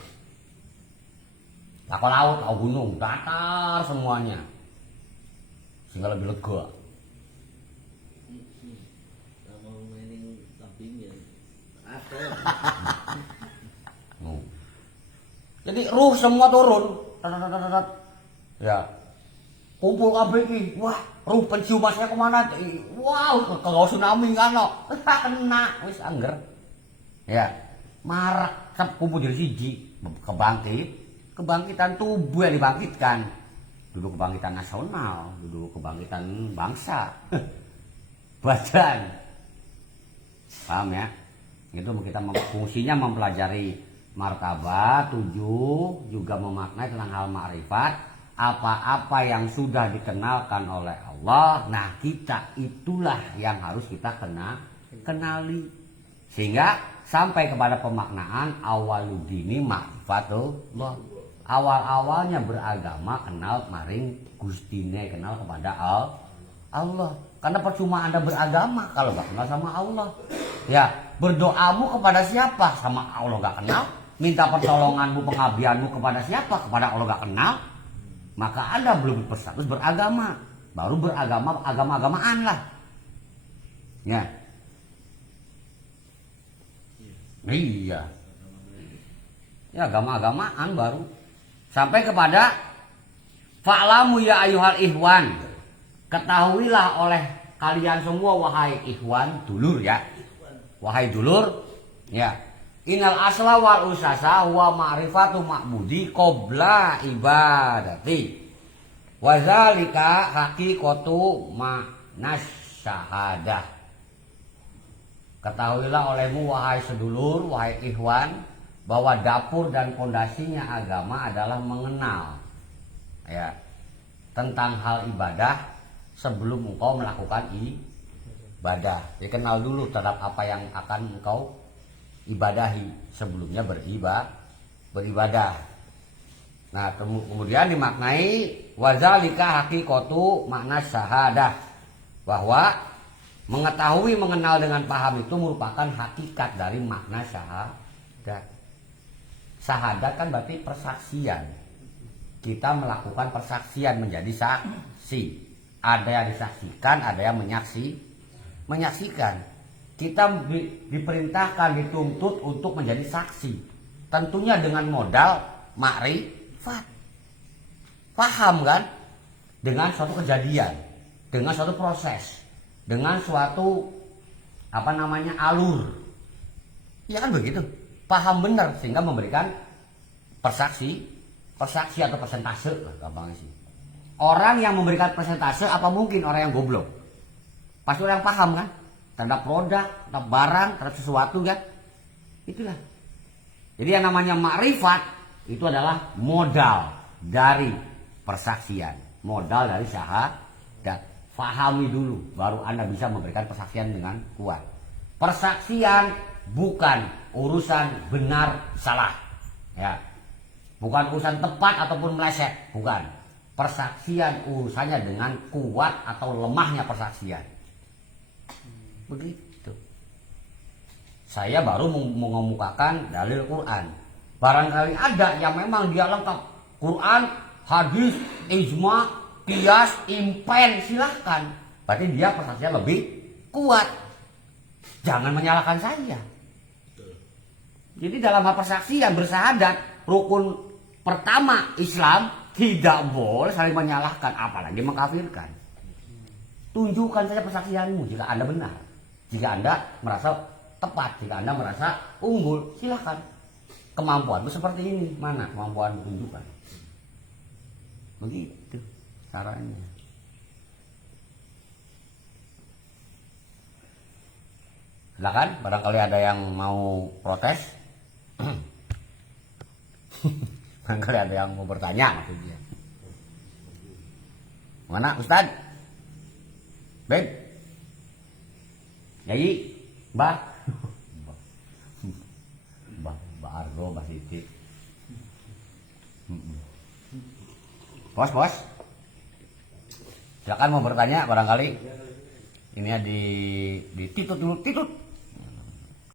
Lako laut, laut gunung, datar semuanya. Sehingga lebih lega. Jadi ruh semua turun. Ya. Kumpul kabeh iki. Wah, ruh pensiun masnya kemana? Wow, kalau tsunami kan no. Kena wis angger. Ya. Marak sep kumpul jadi siji, kebangkitan tubuh yang dibangkitkan. Dulu kebangkitan nasional, dulu kebangkitan bangsa. Badan. Paham ya? Itu kita fungsinya mempelajari martabat, 7, juga memaknai tentang hal ma'rifat, apa-apa yang sudah dikenalkan oleh Allah. Nah, kita itulah yang harus kita kenali. Sehingga sampai kepada pemaknaan awaludini ma'rifatullah. Awal-awalnya beragama kenal maring Gustine, kenal kepada Allah. Karena percuma Anda beragama kalau gak kenal sama Allah. Ya, berdoamu kepada siapa? Sama Allah gak kenal. Minta pertolonganmu, pengabdianmu kepada siapa? Kepada Allah gak kenal. Maka Anda belum berstatus beragama. Baru beragama, agama-agamaan lah. Ya. Iya. Ya, agama-agamaan baru. Sampai kepada fa'lamu ya ayyuhal ihwan. Ketahuilah oleh kalian semua wahai ikhwan, dulur ya. Wahai dulur, ya. Innal asla wal usasa wa ma'rifatu ma'budi qabla ibadati. Wa zalika haqiqatu ma'nas syahadah. Ketahuilah olehmu wahai sedulur, wahai ikhwan, bahwa dapur dan pondasinya agama adalah mengenal ya tentang hal ibadah sebelum engkau melakukan ibadah. Jadi kenal dulu terhadap apa yang akan engkau ibadahi sebelumnya beribadah. Nah, kemudian dimaknai wazalika haqiqatu makna syahadah, bahwa mengetahui mengenal dengan paham itu merupakan hakikat dari makna syahadat. Syahadat kan berarti persaksian. Kita melakukan persaksian menjadi saksi. Ada yang disaksikan, ada yang menyaksikan. Kita diperintahkan, dituntut untuk menjadi saksi. Tentunya dengan modal makrifat. Paham kan? Dengan suatu kejadian, dengan suatu proses, dengan suatu alur. Ya kan begitu. Paham benar sehingga memberikan persaksi atau persentase lah gampangnya sih. Orang yang memberikan persentase apa mungkin orang yang goblok? Pasti orang yang paham kan terhadap produk, terhadap barang, terhadap sesuatu kan. Itulah. Jadi yang namanya makrifat itu adalah modal dari persaksian, modal dari syahadat. Fahami dulu baru Anda bisa memberikan persaksian dengan kuat. Persaksian bukan urusan benar salah ya, bukan urusan tepat ataupun meleset, bukan. Persaksian urusannya dengan kuat atau lemahnya persaksian, begitu. Saya baru mengemukakan dalil Quran. Barangkali ada yang memang dia lengkap Quran, hadis, ijma, qiyas, impen, silahkan. Berarti dia persaksian lebih kuat. Jangan menyalahkan saya. Jadi dalam hal persaksian bersahadat, rukun pertama Islam tidak boleh saling menyalahkan, apalagi mengkafirkan. Tunjukkan saja persaksianmu jika Anda benar, jika Anda merasa tepat, jika Anda merasa unggul, silahkan. Kemampuanmu seperti ini, mana kemampuanmu, tunjukkan. Begitu caranya. Silakan, barangkali ada yang mau protes. Barangkali ada yang mau bertanya maksudnya. Mana Ustad? Ben? Yai? Mbak? Mbak Argo, Mbak Siti. Bos? Silakan mau bertanya barangkali. Ini ya di titut dulu, titut.